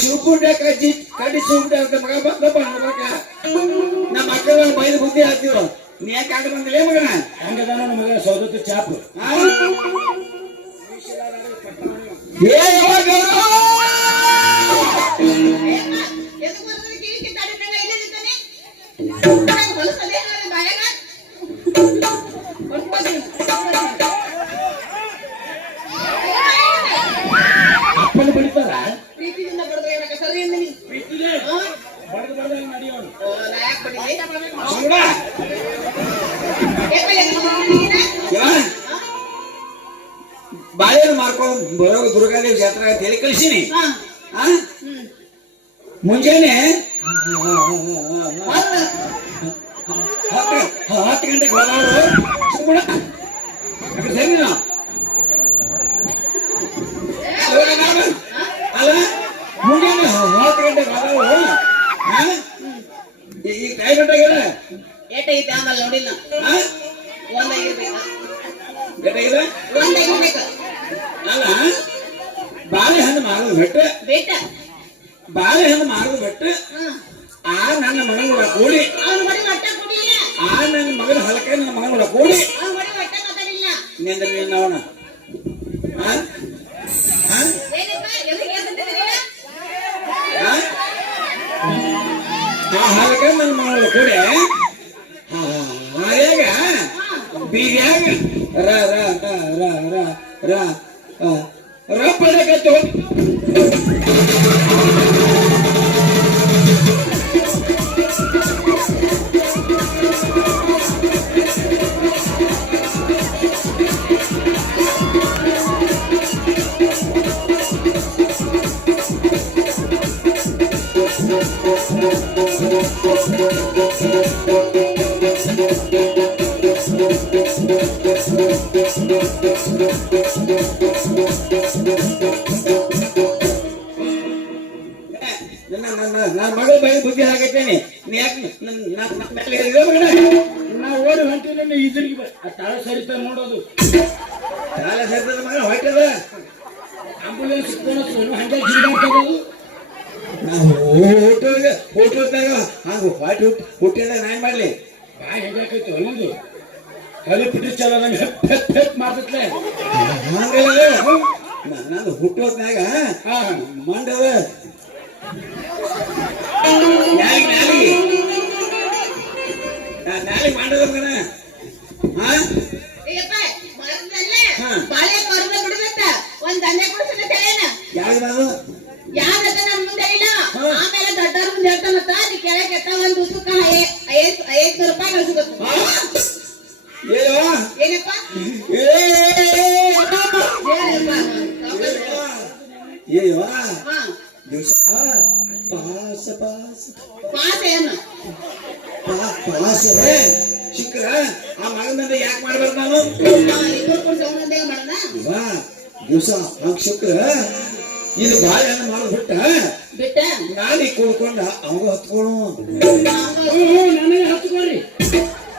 ಶಿವಪುರ ಕಡಿ ಸುಂಟ ಅಂತ ಮಗ ಬಂದಪ್ಪ ಅನ್ಬೇಕ ನಮ್ಮ ಮಕ್ಕಳ ಬೈದ ಬುದ್ಧಿ ಹಾಕ್ತಿವ ನೀ ಯಾಕೆ ಆಗ ಬಂದಿಲ್ಲ ಮಗನ ಹಂಗದ ನನ್ನ ಮಗ ಸೌದತ್ತ ಚಾಪು ಏ ಯಾವಾಗ ಅಪ್ಪನ ಬಿಡ್ತಾರ ಪ್ರೀತಿಯಿಂದ ಬಡದ್ರೆ ಸರಿ ಅಂದಿನಿ ಪ್ರೀತಿಲೇ ಬಡದ ಬಡದ ನಡೆಯೋನು ಬಾಳೆಹಣ್ಣು ಮಾರ್ಕೊಂಡು ಬರೋ ದುರ್ಗಾದೇವಿ ಜಾತ್ರೆ ಅಂತ ಹೇಳಿ ಕಳಿಸಿನಿ ಮುಂಜಾನೆ 10 ಗಂಟೆಗೆ ಹೋದವರು ಸರಿನಾ ಅಲ್ಲ ಮುಂಜಾನೆ 10 ಗಂಟೆಗೆ ಹೋದವರು ಈಗ ಟೈಮ್ ಗಂಟೆಗೆ ಏಟಾಗಿದೆ ಆಮೇಲೆ ನೋಡಿಲ್ಲ ಗಂಟೆಗಿದೆ ಅಲ್ಲ ಬಾಳೆಹಣ್ಣು ಮಾರೋದು ಬೆಟ್ಟ ಬಾಳೆಹಣ್ಣು ಮಾರೋದು ಬೆಟ್ಟ ಆ ನನ್ನ ಮಗನ ಕೂಡಿ ಆ ನನ್ನ ಮಗನ ಹೊಲಕ ನನ್ನ ಮಗನ ಕೂಡಿ ನಿಂದ್ರೆ ಅವನ ಆ ಹೊಲಕ ನನ್ನ ಮಗನ ಕೂಡಿ ಹಾಗ ಬೀಗ್ಯಾಗ ರ ರ ರ ರ ರ ರ ಪಡಕತ್ತು ನನ್ನ ಮಗಳ ಬೈ ಬುದ್ಧಿ ಹಾಕತ್ತೇನೆ ನೀ ಯಾಕೆ ನಾ ಓಡಿ ಹೊಂಟಿಲ್ಲ ಇದ್ರಿಗೆ ತಾಳ ಸರಿತ ನೋಡೋದು ತಾಳ ಸರಿತದ ಮಗ ಹೊಟ್ಟದ ಆಂಬುಲೆನ್ಸ್ ಹಂಗೆ ಜಿಗಿದಾಡ್ತದದು ನಾವು ಹೋಟೆಲ್ದಾಗ ಹಂಗ ಹೊಟ್ಟೆ ಹುಟ್ಟಿದ ನಾನ್ ಮಾಡ್ಲಿ ಬಾ ಹೆಂಗಾಕೈತಿ ಅನ್ನೋದು ಕಲಿ ಪಿಟಿ ಚಲ ನಂಗೆ ಹೆಪ್ ಮಾಡ್ತತ್ಲೆ ಹಂಗಲ್ಲ ನಂದು ಹುಟ್ಟೋದ್ನಾಗ ಮಂಡದ ನಾಳೆ ಮಾಡದ ಮಗನ ಒಂದ್ ದಂಧೆ ಕೊಡ್ಸಲ್ಲ ಯಾವ್ದು ಯಾವ್ದತ್ತ ನನ್ ಮುಂದೆ ಇಲ್ಲ ಆಮೇಲೆ ದೊಡ್ಡವ್ರ ಮುಂದೆ ಹೇಳ್ತಾನತ್ತ ಅದು ಕೆಳಗೆ ಎತ್ತ ಒಂದ್ ದಿವ್ಸಕ್ಕ 500 ರೂಪಾಯಿ ಕಳ್ಸಿಬೇಕು ಏನಪ್ಪ ಪಾಸ್ ಏನು ಚಿಕ್ಕ ಆ ಮಗನಿಂದ ಯಾಕೆ ಮಾಡ್ಬಾರ್ದು ನಾವು ದಿವಸ ಹಂಗ ಶುಕ್ರ ಇದು ಬಾಳೆಹಣ್ಣು ಮಾಡೋದು ಬಿಟ್ಟ ನಾಳೆ ಕೂಡ್ಕೊಂಡ ಅವಾಗ ಹತ್ಕೊಳು ನನಗೆ ಹತ್ಕೊಳ್ರಿ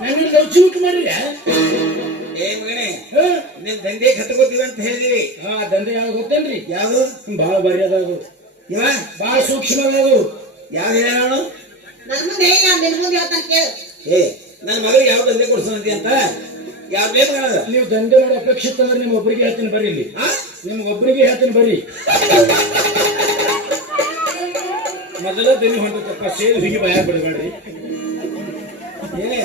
ನನಗೆ ಲೌಚಿಕ ಮಾಡಿದ್ರೆ ಏ ಮಗನೇ ನಿನ್ ದಂಧೆ ಹತ್ಕೋತೀವಿ ಅಂತ ಹೇಳಿದಿರಿ ದಂಧೆ ಯಾವಾಗ ಗೊತ್ತೇನ್ರಿ ಯಾವ್ದು ಬಹಳ ಬರಿ ಅದಾವು ಇವ ಬಹಳ ಸೂಕ್ಷ್ಮ ಅದಾವು ಯಾವ್ದು ಹೇಳೋಣ ನನ್ ಮುಂದೆ ಹೇಳ ನಿನ್ ಮುಂದೆ ಹೇಳ್ತಾನೆ ಕೇಳು ಏ ನನ್ನ ಮಗಳಿಗೆ ಯಾವ ದಂಧೆ ಕೊಡ್ಸೋಣಂತಿ ಅಂತ ಯಾವ್ದು ಬೇಕು ನೀವು ದಂಧೆ ಮಾಡಿ ಅಪೇಕ್ಷಿತ ಅಂದ್ರೆ ನಿಮ್ ಒಬ್ಬರಿಗೆ ಹೇಳ್ತೀನಿ ಬರ್ರಿ ಇಲ್ಲಿ ನಿಮ್ಗೊಬ್ಬರಿಗೆ ಹೇಳ್ತೀನಿ ಬರ್ರಿ ಮೊದಲ ದನಿ ಹೊಂಟಪ್ಪ ಸೇರಿ ಹೀಗೆ ಭಯ ಬಿಡಬೇಡ್ರಿ ಏನೇ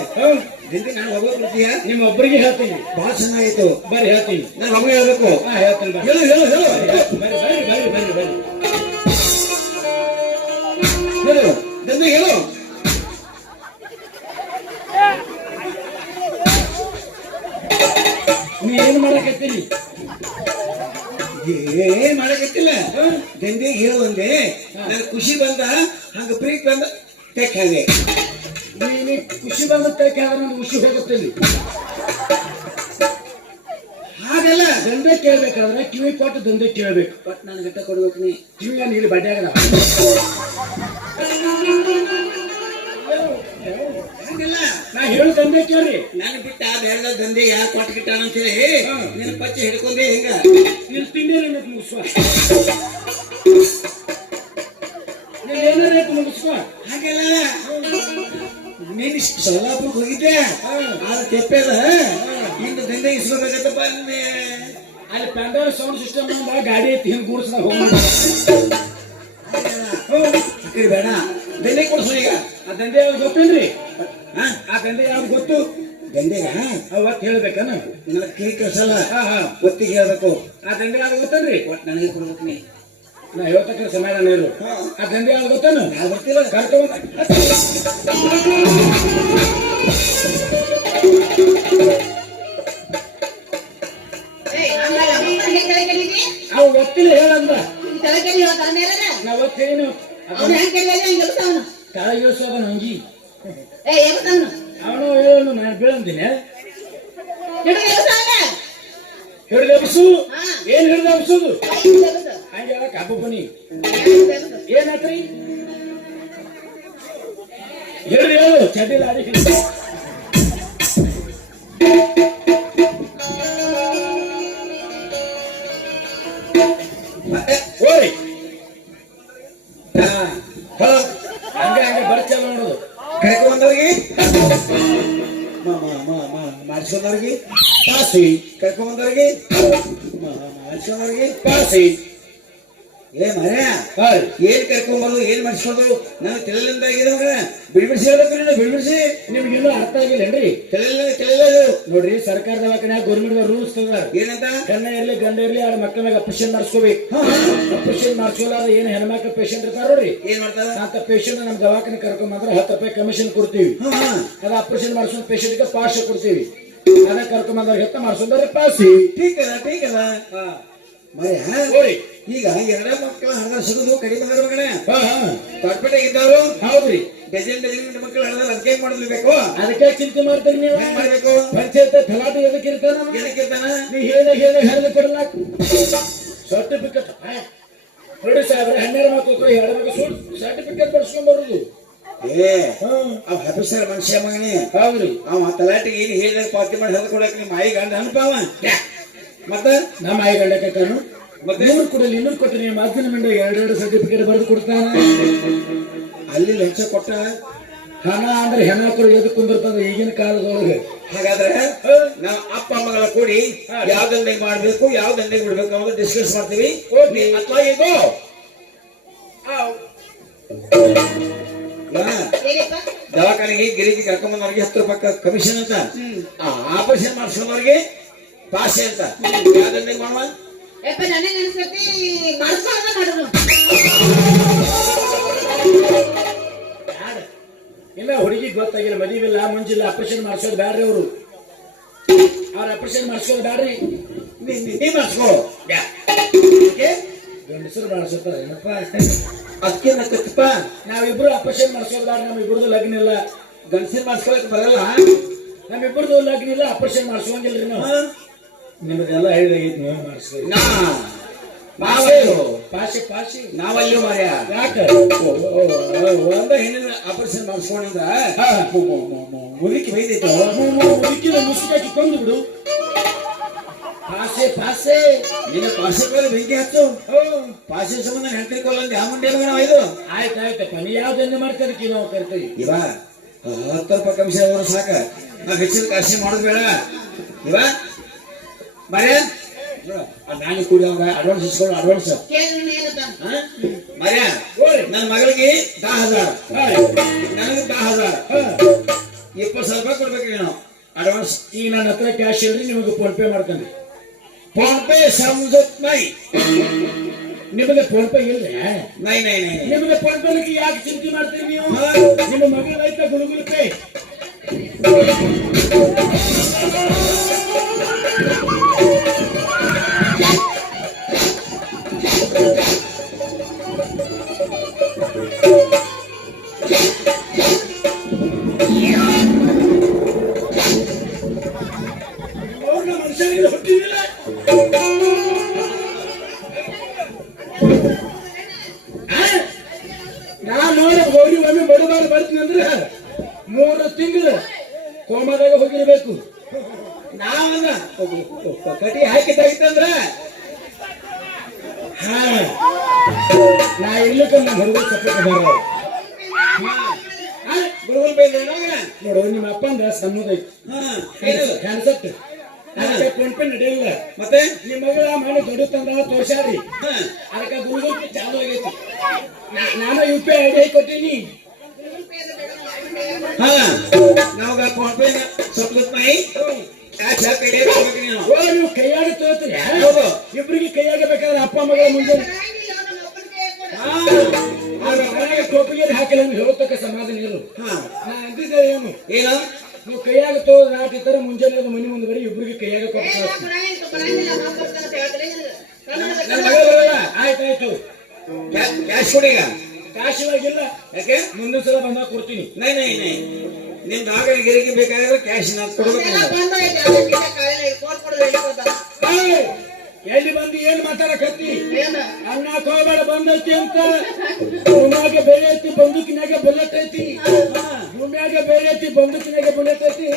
ದಂಧೆ ನಾನು ಹೋಗೋದ್ಯ ನಿಮ್ಮ ಒಬ್ಬರಿಗೆ ಹೇಳ್ತೀನಿ ಬಹಳ ಚೆನ್ನಾಗಿತ್ತು ಬರ್ರಿ ಹೇಳ್ತೀನಿ ನಾನು ಮಗ ಹೇಳ್ಬೇಕು ಹೇಳ್ತೀನಿ ಹೇಳು ಹೇಳು ಹೇಳು ಬರ್ರಿ ಬರ್ರಿ ಬರ್ರಿ ಬರ್ರಿ ಬರ್ರಿ ಹೇಳು ದಂಧೆ ಹೇಳು ನೀ ಏನ್ ಮಾಡಕತ್ತೀರಿ ಏನ್ ಮಾಡಕತ್ತಿಲ್ಲ ದಂಧೆ ಹೇಳು ಅಂದೆ ನನ್ ಖುಷಿ ಬಂದ ಹಂಗ ಪ್ರೀತಿ ಬಂದ ತೆಕ್ ಹಾಗೆ ನೀನು ಖುಷಿ ಬಂದ ತೆಕ್ ಹಾಗ ನನ್ ಖುಷಿ ಹೋಗುತ್ತಲ್ಲಿ ಹಾಗೆಲ್ಲ ದಂಧೆ ಕೇಳ್ಬೇಕಾದ್ರೆ ಕಿವಿ ಕೊಟ್ಟು ದಂಧೆ ಕೇಳ್ಬೇಕು ಬಟ್ ನಾನು ಗಟ್ಟ ಕೊಡ್ಬೇಕು ನೀ ಕಿವಿ ನೀರು ಬಡ್ಡೆ ಆಗಲ್ಲ ಹಂಗಲ್ಲ ನಾ ಹೇಳು ದಂಧೆ ಕೇಳ್ರಿ ನಾನು ಬಿಟ್ಟ ಬೇರೆ ದಂಧೆ ಯಾಕೆ ಕೊಟ್ಟು ಗಿಟ್ಟಾನ ಅಂತ ಹೇಳಿ ನಿನ್ನ ಪಚ್ಚೆ ಹಿಡ್ಕೊಂಡೆ ಹಿಂಗ ನೀನು ತಿಂಡಿ ಮುಗಿಸುವ ನೀನ್ ಸೊಲ್ಲಾಪುರಕ್ಕೆ ಹೋಗಿದ್ದೆ ಆದ್ರೆ ತೆಪ್ಪೆದ ಇನ್ನು ದಂಡೆ ಇಸ್ಬೇಕಾಗತ್ತಪ್ಪ ನಿನ್ನೆ ಅಲ್ಲಿ ಪೆಂಡಲ್ ಸೌಂಡ್ ಸಿಸ್ಟಮ್ ಗಾಡಿ ಐತಿ ಹಿಂಗ್ ಕೂಡ್ಸ್ದಾಗ ಹೋಗ್ಬೇಡ ಬೇಡ ದಂಡೆ ಕೊಡ್ಸು ಈಗ ಆ ದಂಧೆ ಯಾವ್ದು ಗೊತ್ತೇನ್ರಿ ಹಾ ಆ ದಂಧೆ ಯಾವ್ದು ಗೊತ್ತು ದಂಡೆಗ ಅವತ್ತು ಹೇಳ್ಬೇಕನ ನನ್ನ ಕಿವಿ ಕಳ್ಸಲ್ಲ ಹಾ ಒತ್ತಿಗೆ ಹೇಳ್ಬೇಕು ಆ ದಂಧೆ ಯಾವ್ದು ಗೊತ್ತೇನ್ರಿ ಒಟ್ಟು ನನಗೆ ಕೊಡ್ಬೇಕು ನೀ ನಾ ಹೇಳ್ತಕ್ಕ ಸಮಾಧಾನ ಇರು ಆ ದಂಧೆ ಯಾವ್ದು ಗೊತ್ತೇನು ನಾ ಬರ್ತಿಲ್ಲ ಕರ್ಕೊಂಡ್ ಅವ್ ಒತ್ತಿಲ್ಲ ಹೇಳಂದ ನಾ ಒತ್ತು ಏನು ಕೆಳಗಿಳಿಸೋದ ನಂಗಿ ಅವನು ಹೇಳೋನು ನಾನು ಬೀಳಂತೀನಿ ಹಿಡಿದ ಬಸ್ಸು ಏನ್ ಹಿಡಿದ ಬಸ್ಸುದು ಹಂಗೆ ಕಬ್ಬು ಬನ್ನಿ ಏನಾತ್ರಿ ಹಿಡಿದು ಹೇಳು ಚಡ್ಡಿಲ್ಲ ಅದಕ್ಕೆ ಓಯ್ ಹಂಗೆ ಹಂಗೆ ಬರ್ಚಲ್ಲ ನೋಡೋದು ಕರ್ಕೊಂಬಂದವ್ರಿಗೆ ಮಾಡಿಸ್ಕೊಂಡವ್ರಿಗೆ ಪಾಸಿ ಕರ್ಕೊಂಬಂದವ್ರಿಗೆ ಮಾಡಿಸ್ಕೊಂಡವ್ರಿಗೆ ಪಾಸಿ ಏ ಮರ್ಯಾ ಏನ್ ಕರ್ಕೊಂಬಂದು ಏನ್ ಮಾಡಿಸ್ಕೊಂಡು ನಾನು ತೆಲೆಲಿಂದ ಆಗಿದೆ ಮಗ ಬಿಡ್ಬಿಡ್ಸಿ ಹೇಳ್ಬೇಕು ನೀನು ಬಿಡ್ಬಿಡ್ಸಿ ನಿಮ್ಗಿನ್ನೂ ಅರ್ಥ ಆಗಿಲ್ಲೇನ್ರಿ ತೆಲೆಲ್ಲ ನೋಡ್ರಿ ಸರ್ಕಾರ ದವಾಖಾನೆ ಗೌರ್ಮೆಂಟ್ ರೂಲ್ಸ್ ತಗ ಏನಂತ ಕನ್ನ ಇರ್ಲಿ ಗಂಡ ಇರ್ಲಿ ಅವ್ರ ಮಕ್ಕಳ ಮ್ಯಾಗ ಆಪರೇಷನ್ ಮಾಡಿಸ್ಕೋಬೇಕು ಆಪರೇಷನ್ ಮಾಡಿಸ್ಕೊಲಾರ ಏನ್ ಹೆಣ್ಮಕ್ಳ ಪೇಷಂಟ್ ಇರ್ತಾರ ನೋಡ್ರಿ ಏನ್ ಮಾಡ್ತಾರ ಅಂತ ಪೇಷಂಟ್ ನಮ್ ದವಾಖಾನೆ ಕರ್ಕೊಂಬಂದ್ರೆ 10 ರೂಪಾಯಿ ಕಮಿಷನ್ ಕೊಡ್ತೀವಿ ಅದ ಆಪರೇಷನ್ ಮಾಡಿಸೋ ಪೇಷಂಟ್ ಗೆ ಪಾಸ್ ಕೊಡ್ತೀವಿ ಅದ ಕರ್ಕೊಂಬಂದ್ರೆ ಹೆತ್ತ ಮಾಡಿಸೋದ್ರೆ ಪಾಸಿ ಟೀಕ್ ಅದ ಮರ್ಯಾ ಈಗ ಎರಡ ಮಕ್ಕಳ ಹಣದ ಸಿಗುದು ಕಡಿಮೆ ಅದರ ಮಗನೇ ದೊಡ್ಡಪೇಟೆ ಇದ್ದವರು ಹೌದ್ರಿ ಡಜನ್ ಮಕ್ಕಳು ಹಣದಲ್ಲಿ ಅದಕ್ಕೆ ಮಾಡಬೇಕು ಅದಕ್ಕೆ ಚಿಂತೆ ಮಾಡ್ತೀರಿ ನೀವು ಹೆಂಗ್ ಮಾಡ್ಬೇಕು ಪಂಚಾಯತ್ ತಲಾಟೆ ಎದಕ್ಕೆ ಇರ್ತಾನ ಏನಕ್ಕಿರ್ತಾನ ನೀ ಹೇಳ ಹರಿದು ಕೊಡಲ್ಲ ಸರ್ಟಿಫಿಕೇಟ್ ನೋಡಿ ಸಾಹೇಬ್ರೆ 12 ಮಕ್ಕಳು 2 ಮಕ್ಕಳು ಸರ್ಟಿಫಿಕೇಟ್ ಬರ್ಸ್ಕೊಂಡ್ ಬರುದು ಏ ಅವ್ ಆಫೀಸರ್ ಮನುಷ್ಯ ಮಗನೇ ಹೌದ್ರಿ ಅವ ತಲಾಟಿಗೆ ಏನು ಹೇಳಿದಾಗ ಪಾವತಿ ಮಾಡಿ ಹರಿದು ಕೊಡಕ್ಕೆ ನಿಮ್ಮ ಆಯಿ ಗಂಡ ಅನ್ಪಾವ ಮತ್ತ ನಮ್ಮ ಆಯಿ ಗಂಡಕ್ಕೆ ಕಾನು ಮತ್ತೆ ಇನ್ನೂರು ಕೊಡಲಿ ಇನ್ನೂರು ಕೊಟ್ಟರೆ ನಿಮ್ಮ ಅಜ್ಜನ ಮಂಡ 2 ಸರ್ಟಿಫಿಕೇಟ್ ಬರೆದು ಕೊಡ್ತಾನ ಅಲ್ಲಿ ಲಂಚ ಕೊಟ್ಟ ಹಣ ಅಂದ್ರೆ ಹೆಣ್ಮಕ್ಳು ಎದು ಕುಂದಿರ್ತದ ಈಗಿನ ಕಾಲದೊಳಗೆ ಹಾಗಾದ್ರೆ ನಾವು ಅಪ್ಪ ಮಗಳ ಕೂಡಿ ಯಾವ ದಂಡೆಗೆ ಮಾಡ್ಬೇಕು ಯಾವ ದಂಡೆಗೆ ಬಿಡ್ಬೇಕು ಅನ್ನೋದು ಡಿಸ್ಕಸ್ ಮಾಡ್ತೀವಿ ಅಥವಾ ಇದು ದವಾಖಾನೆಗೆ ಗಿರಿಗೆ ಕರ್ಕೊಂಬಂದವ್ರಿಗೆ 10 ರೂಪಾಯಿ ಕಮಿಷನ್ ಅಂತ ಆಪರೇಷನ್ ಮಾಡಿಸ್ಕೊಂಡವ್ರಿಗೆ ಪಾಸೆ ಅಂತ ಯಾವ ದಂಡೆಗೆ ಮಾಡುವ ನನಗೆ ಅನ್ಸತಿ ಮಾಡ್ಸೋದ ಮಾಡೋದು ಇಲ್ಲ ಹುಡುಗಿ ಗೊತ್ತಾಗಿಲ್ಲ ಮದುವಿಲ್ಲ ಮುಂಜಿಲ್ಲ ಆಪರೇಷನ್ ಮಾಡಿಸೋದು ಬ್ಯಾಡ್ರಿ ಅವರು ಅವ್ರ ಆಪರೇಷನ್ ಮಾಡಿಸೋದು ಬ್ಯಾಡ್ರಿ ನೀ ಮಾಡಿಸ್ಕೋ ಗಂಡಸರು ಮಾಡಿಸುತ್ತಾರೆ ಏನಪ್ಪ ಅದಕ್ಕೆ ನಕ್ಕತ್ತಪ್ಪ ನಾವಿಬ್ರು ಆಪರೇಷನ್ ಮಾಡಿಸೋದು ಬ್ಯಾಡ ನಮ್ಮಿಬ್ರದ್ದು ಲಗ್ನ ಇಲ್ಲ ಗಂಡಸಿನ ಮಾಡಿಸ್ಕೊಳಕ್ ಬರಲ್ಲ ನಮ್ಮಿಬ್ರದ್ದು ಲಗ್ನ ಇಲ್ಲ ಆಪರೇಷನ್ ಮಾಡಿಸೋಂಗಿಲ್ರಿ ನಾವು ನಿಮ್ಮದೆಲ್ಲ ಹೇಳಿದಾಗೈತಿ ನೀವು ಮಾಡಿಸ್ಬೇಕು ಪಾಶಿ ಪಾಶಿ ನಾವಲ್ಲಿ ಮಾರ್ಯ ಯಾಕೆ ಒಂದ ಹೆಣ್ಣಿನ ಆಪರೇಷನ್ ಮಾಡಿಸ್ಕೊಂಡ್ರ ಮುದುಕಿ ಬೈದೈತ ಮುದುಕಿನ ಮುಸುಕಾಕಿ ಕೊಂದು ಬಿಡು ಪಾಸೆ ಪಾಸೆ ನಿನ್ನ ಪಾಸೆ ಮೇಲೆ ಬೆಂಕಿ ಹಚ್ಚು ಪಾಸೆ ಸಂಬಂಧ ಹೆಂಡತಿ ಕೊಲ್ಲ ಜಾಮುಂಡಿ ನಾವು ಇದು ಆಯ್ತಾಯ್ತಪ್ಪ ನೀ ಯಾವ್ದನ್ನ ಮಾಡ್ತಾರಕಿ ನಾವು ಕರಿತೀವಿ ಇವ 10 ರೂಪಾಯಿ ಕಮಿಷನ್ ಅವರು ಸಾಕ ನಾವು ಹೆಚ್ಚಿನ ಕಾಶಿ ಮಾಡೋದು ಬೇಡ ಇವ ಮರ್ಯ ನಾನು ಕೂಡ ಅಡ್ವಾನ್ಸ್ ಇಸ್ಕೊಂಡು ಅಡ್ವಾನ್ಸ್ ಮರ್ಯ ನನ್ನ ಮಗಳಿಗೆ 10,000 ನನಗೆ 10,000 20,000 ರೂಪಾಯಿ ಕೊಡ್ಬೇಕ್ರಿ ನಾವು ಅಡ್ವಾನ್ಸ್ ಈಗ ನನ್ನ ಹತ್ರ ಕ್ಯಾಶ್ ಇಲ್ರಿ ನಿಮಗೆ ಫೋನ್ ಪೇ ಮಾಡ್ತೇನೆ ಫೋನ್ ಪೇ ಸಮಜತ್ ನೈ ನಿಮಗೆ ಫೋನ್ ಪೇ ಇಲ್ರಿ ನೈ ನೈ ನೈ ನಿಮಗೆ ಫೋನ್ ಪೇ ಯಾಕೆ ಚಿಂತೆ ಮಾಡ್ತೀರಿ ನೀವು ನಿಮ್ಮ ಮಗಳು ಐತ ಗುಳುಗುಲು ಪೇ ಮನುಷ್ಯನಿಗೆ ಹುಟ್ಟಿದಿಲ್ಲ ನಾನು ಗೌರಿ ಒಮ್ಮೆ ಬಡಬಾರ ಬರ್ತೀನಿ ಅಂದ್ರೆ 3 ತಿಂಗಳು ಕೋಮಾದಾಗ ಹೋಗಿರ್ಬೇಕು ನಾವನ್ನ ಕಟಿ ಹಾಕಿದ್ದಾಗಿತ್ತಂದ್ರ ನಾ ಇರ್ಲಿಕ್ಕೆ ನಮ್ಮ ಹುಡುಗ ಸಪೋರ್ಟ್ ಕುಡುಗಲ್ ಬೈದ ನೋಡು ನಿಮ್ಮ ಅಪ್ಪಂದ ಸಣ್ಣದೈತಿ ಏನದು ಕಾನ್ಸೆಪ್ಟ್ ಅದಕ್ಕೆ ಕೊಂಡ್ಪೆ ನಡೆಯಲ್ಲ ಮತ್ತೆ ನಿಮ್ಮ ಮಗಳ ಮನೆ ದೊಡ್ಡ ತಂದ ತೋರ್ಸಾರಿ ಹಾ ಅದಕ್ಕೆ ಗುರುಗುಂಪಿ ಚಾಲು ಆಗೈತಿ ನಾನು UPI ಕೊಟ್ಟೀನಿ ಹಾ ನಾವಾಗ ಫೋನ್ ಪೇ ಸ್ವಲ್ಪ ನಾಯಿ ಕ್ಯಾಶ್ ಕಡೆ ಹೋಗ್ಬೇಕು ನೀನು ಓ ನೀವು ಕೈಯಾಗ ತೋರ್ತೀರಿ ಹೌದು ಇಬ್ರಿಗೆ ಕೈಯಾಗ ಬೇಕಾದ್ರೆ ಅಪ್ಪ ಮಗಳ ಮುಂದೆ ಟೋಪಿಗೆ ಹಾಕಿಲ್ಲ ಅಂದ್ರೆ ಹೇಳ್ತಕ್ಕ ಸಮಾಧಾನ ಇರು ಹಾ ನಾ ಅಂತಿದ್ದೆ ಏನು ಏನು ನೀವು ಕೈಯಾಗ ತೋರ್ ನಾಟಿರ್ತಾರೆ ಮುಂಜಾನೆ ಅದು ಮನೆ ಮುಂದೆ ಬರೀ ಇಬ್ರಿಗೆ ಕೈಯಾಗ ಕೊಟ್ಟು ನನ್ನ ಮಗ ಬರಲ್ಲ ಆಯ್ತಾಯ್ತು ಕ್ಯಾಶ್ ಕೊಡೀಗ ಕಾಶ್ ಇವಾಗಿಲ್ಲ ಯಾಕೆ ಮುಂದಿನ ಸಲ ಬಂದಾಗ ಕೊಡ್ತೀನಿ ನೈ ನೈ ನೈ ನಿಮ್ ಆಗ ಗಿರಿಗೆ ಬೇಕಾದ್ರೆ ಕ್ಯಾಶ್ ನಾ ಕೊಡ್ಬೇಕು ಏಯ್! ಎಲ್ಲಿ ಬಂದು ಏನ್ ಮಾತಾಡಕತ್ತಿ ಅನ್ನಕ್ ಹೋಗ್ಬೇಡ ಬಂದೈತಿ ಅಂತ ಭೂಮ್ಯಾಗ ಬೇರೆ ಐತಿ ಬಂದೂಕಿನಾಗ ಬುಲೆಟ್ ಐತಿ ಭೂಮ್ಯಾಗ ಬೇರೆ ಐತಿ ಬಂದೂಕಿನಾಗ ಬುಲೆಟ್ ಐತಿ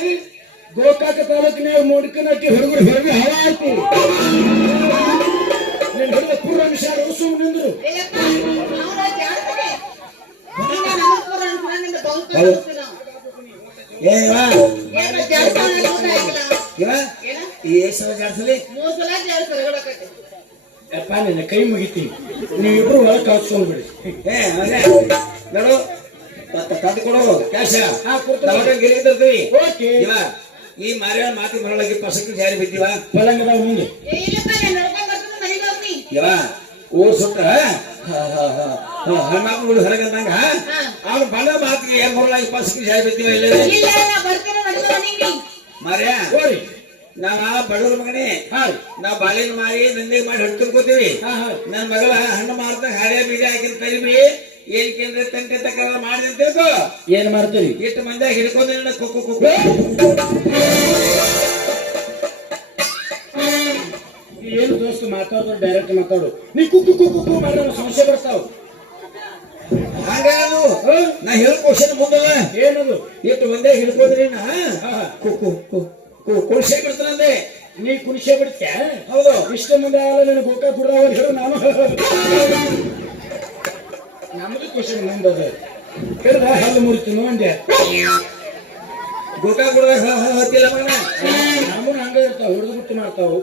ಗೋಕಾಕ ತಾಲೂಕಿನಾಗ ಮುಡ್ಕನಟ್ಟಿ ಹುಡುಗರು ಹೊರಗೆ ಹವ ಐತಿ ನಿನ್ ಹುಡುಗ ಪೂರ್ವ ನಿಷಾರ ಸುಮ್ ನಿಂದ್ರು ಏನಿವಾ ಇವ ಈ ಎಷ್ಟು ಸಲ ಜಾಡ್ಸಲಿ ಅಪ್ಪ ನಿನ್ನ ಕೈ ಮುಗಿತೀನಿ ನೀವಿಬ್ರು ಒಳಗೆ ಕಳ್ಸ್ಕೊಂಡ್ಬಿಡಿ ಅದೇ ನೋಡು ತಂದು ಕೊಡೋ ಕ್ಯಾಶ್ ಹಾ ಕೊಡ್ತೀನಿ ಗಿರಿಗೆ ತರ್ತೀವಿ ಓಕೆ ಇವ ಈ ಮಾರ್ಯಾಳ ಮಾತಿ ಮರಳಾಗಿ ಪಸಕ್ಕೆ ಜಾರಿ ಬಿದ್ದೀವ ಪಲಂಗದ ಮುಂದೆ ಇವ ಊರ್ ಸುಟ್ಟ ಹೆಣ್ಮಕ್ಳು ಹೊರಗಂದಂಗ ಅವ್ನು ಬಣ್ಣ ಮಾತಿಗೆ ಏನ್ ಮರಳಾಗಿ ಪಸಕ್ಕೆ ಜಾರಿ ಬಿದ್ದೀವ ಇಲ್ಲ ಮಾರ್ಯ ಹೋರಿ ನಾವ ಬಡವ್ರ ಮಗನೇ ಹಾ ರೀ ನಾವ್ ಬಾಳೆನ ಮಾರಿ ದಂಧೆ ಮಾಡಿ ಹಿಡ್ಕೊಂಡ್ಕೋತೀವಿ ಹಾ ಹಾ ನನ್ ಮಗಳ ಹಣ್ಣು ಮಾರ್ತಾ ಹಾಳೆ ಬೀಜ ಹಾಕಿನ ತರಿಬಿ ಏನ್ ಕೇಂದ್ರ ತಂಟೆ ತಕ್ಕ ಮಾಡಿದೆ ಅಂತ ತಿಳ್ಕೊ ಏನ್ ಮಾಡ್ತೀರಿ ಇಟ್ಟು ಮಂದಿ ಹಿಡ್ಕೊಂಡ ಕುಕ್ಕು ಕುಕ್ಕು ಏನು ದೋಸ್ತ ಮಾತಾಡೋದು ಡೈರೆಕ್ಟ್ ಮಾತಾಡು ನೀ ಕುಕ್ಕು ಕುಕ್ಕು ಕುಕ್ಕು ಮಾಡಿದ್ರೆ ಸಮಸ್ಯೆ ಬರ್ತಾವ ಹಂಗಾದು ನಾ ಹೇಳ ಕ್ವಶನ್ ಮುಂದಲ್ಲ ಏನದು ಇಟ್ಟು ಮಂದಿ ಹಿಡ್ಕೊಂಡ್ರಿ ನಾ ಹಾ ಕುಕ್ಕು ಕುರ್ಸೆ ಬಿಡ್ತಾನಂದೆ ನೀ ಕುಣಿಸೇ ಬಿಡ್ತ್ಯಾ ಹೌದು ಇಷ್ಟ ಮುಂದೆ ಆಗಲ್ಲ ನನಗೆ ಗೋಕಾ ಕುಡ್ದವ ಹೇಳು ನಾನು ನಮ್ದು ಕ್ವಶನ್ ಮುಂದದ ಕರೆದ ಹಲ್ಲು ಮುರಿತು ಅಂದೆ ಗೋಕಾ ಕುಡ್ದಾಗ ಹತ್ತಿಲ್ಲ ಮಗನ ನಮ್ಮನ್ನ ಹಂಗ ಇರ್ತಾವ ಹೊಡೆದು ಬಿಟ್ಟು ಮಾಡ್ತಾವು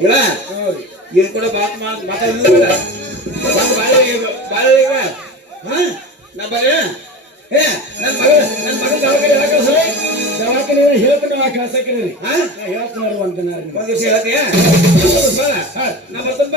ಇಲ್ಲ ಹೌದು ಇದು ಕೂಡ ಮಾತಾಡಿದ ಬಾಳೆ ಹಾ ನಾ ಬಾಳೆ ಏ ನನ್ನ ಮಗ ದವಾಖಾನೆ ಹಾಕಿಸ್ರಿ ದವಾಖಾನೆ ಹೇಳ್ತಾನೆ ಆ ಕಳ್ಸಕ್ರಿ ಹಾ ಹೇಳ್ತಾರ ಅಂತ ಒಂದ್ ದಿವಸ ಹೇಳ್ತೀಯ ನಾ ಬರ್ತಪ್ಪ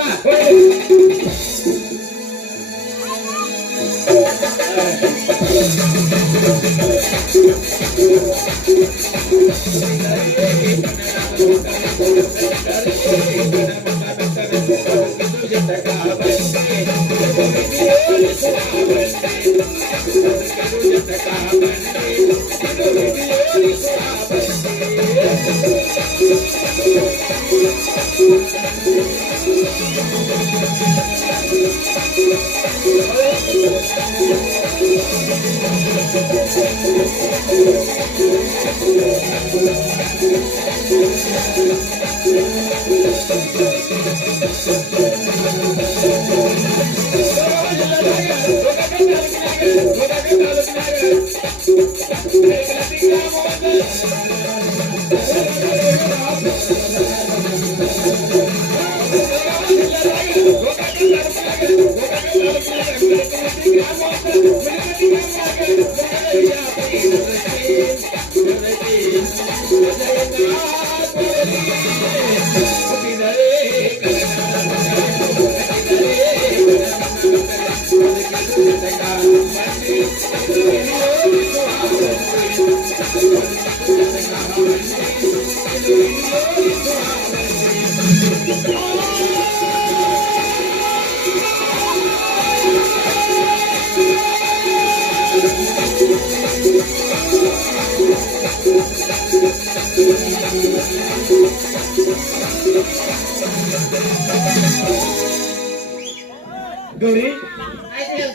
ಗೌರಿ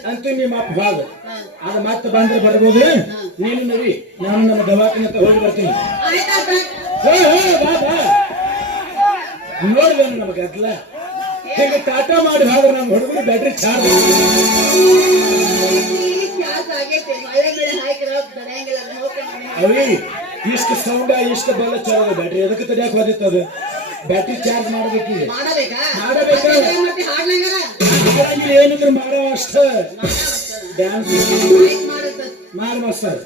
ಅಂತೂ ನಿಮ್ಮ ಅಪ್ಪ ಭಾಗ ಅದು ಮತ್ತೆ ಬಂದ್ರೆ ಬರ್ಬೋದು ನೀನು ನಡಿ ನಾನು ನಮ್ಮ ದವಾಖಾನೆ ಹತ್ರ ಹೋಗಿ ಬರ್ತೀನಿ ಬಾ ಬಾ ನೋಡ್ಬೇನು ನಮಗೆ ಅದ್ಲ ಹೀಗೆ ಟಾಟಾ ಮಾಡಿ ಹೋದ್ರೆ ನಮ್ಮ ಹುಡುಗರು ಬ್ಯಾಟ್ರಿ ಚಾರ್ಜ್ ಆಗೈತಿ ಮಳೆ ಬೆಳೆ ಹಾಕಿರ ನಡೆಯಂಗಿಲ್ಲ ಅದು ಹೋಗ್ಕೊಂಡು ಅವಿ ಇಷ್ಟು ಸೌಂಡ ಇಷ್ಟು ಬಲ ಚಾರ್ಜ್ ಬ್ಯಾಟ್ರಿ ಎದಕ್ಕೆ ತಡಿಯಾಕ ಹೋದಿತ್ತದ ಬ್ಯಾಟ್ರಿ ಚಾರ್ಜ್ ಮಾಡ್ಬೇಕೀಗ ಮಾಡಬೇಕಾ ಮಾಡಬೇಕಾ? ಮತ್ತೆ ಹಾಡ್ಲಂಗಾರ ಹಾಗಾಗಿ ಏನಿದ್ರು ಮಾಡೋ ಅಷ್ಟ ಡ್ಯಾನ್ಸ್ ಮಾಡುತ್ತ ಮಾಡಿ ಮಾಸ್ತರ್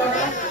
ಅವ್ರು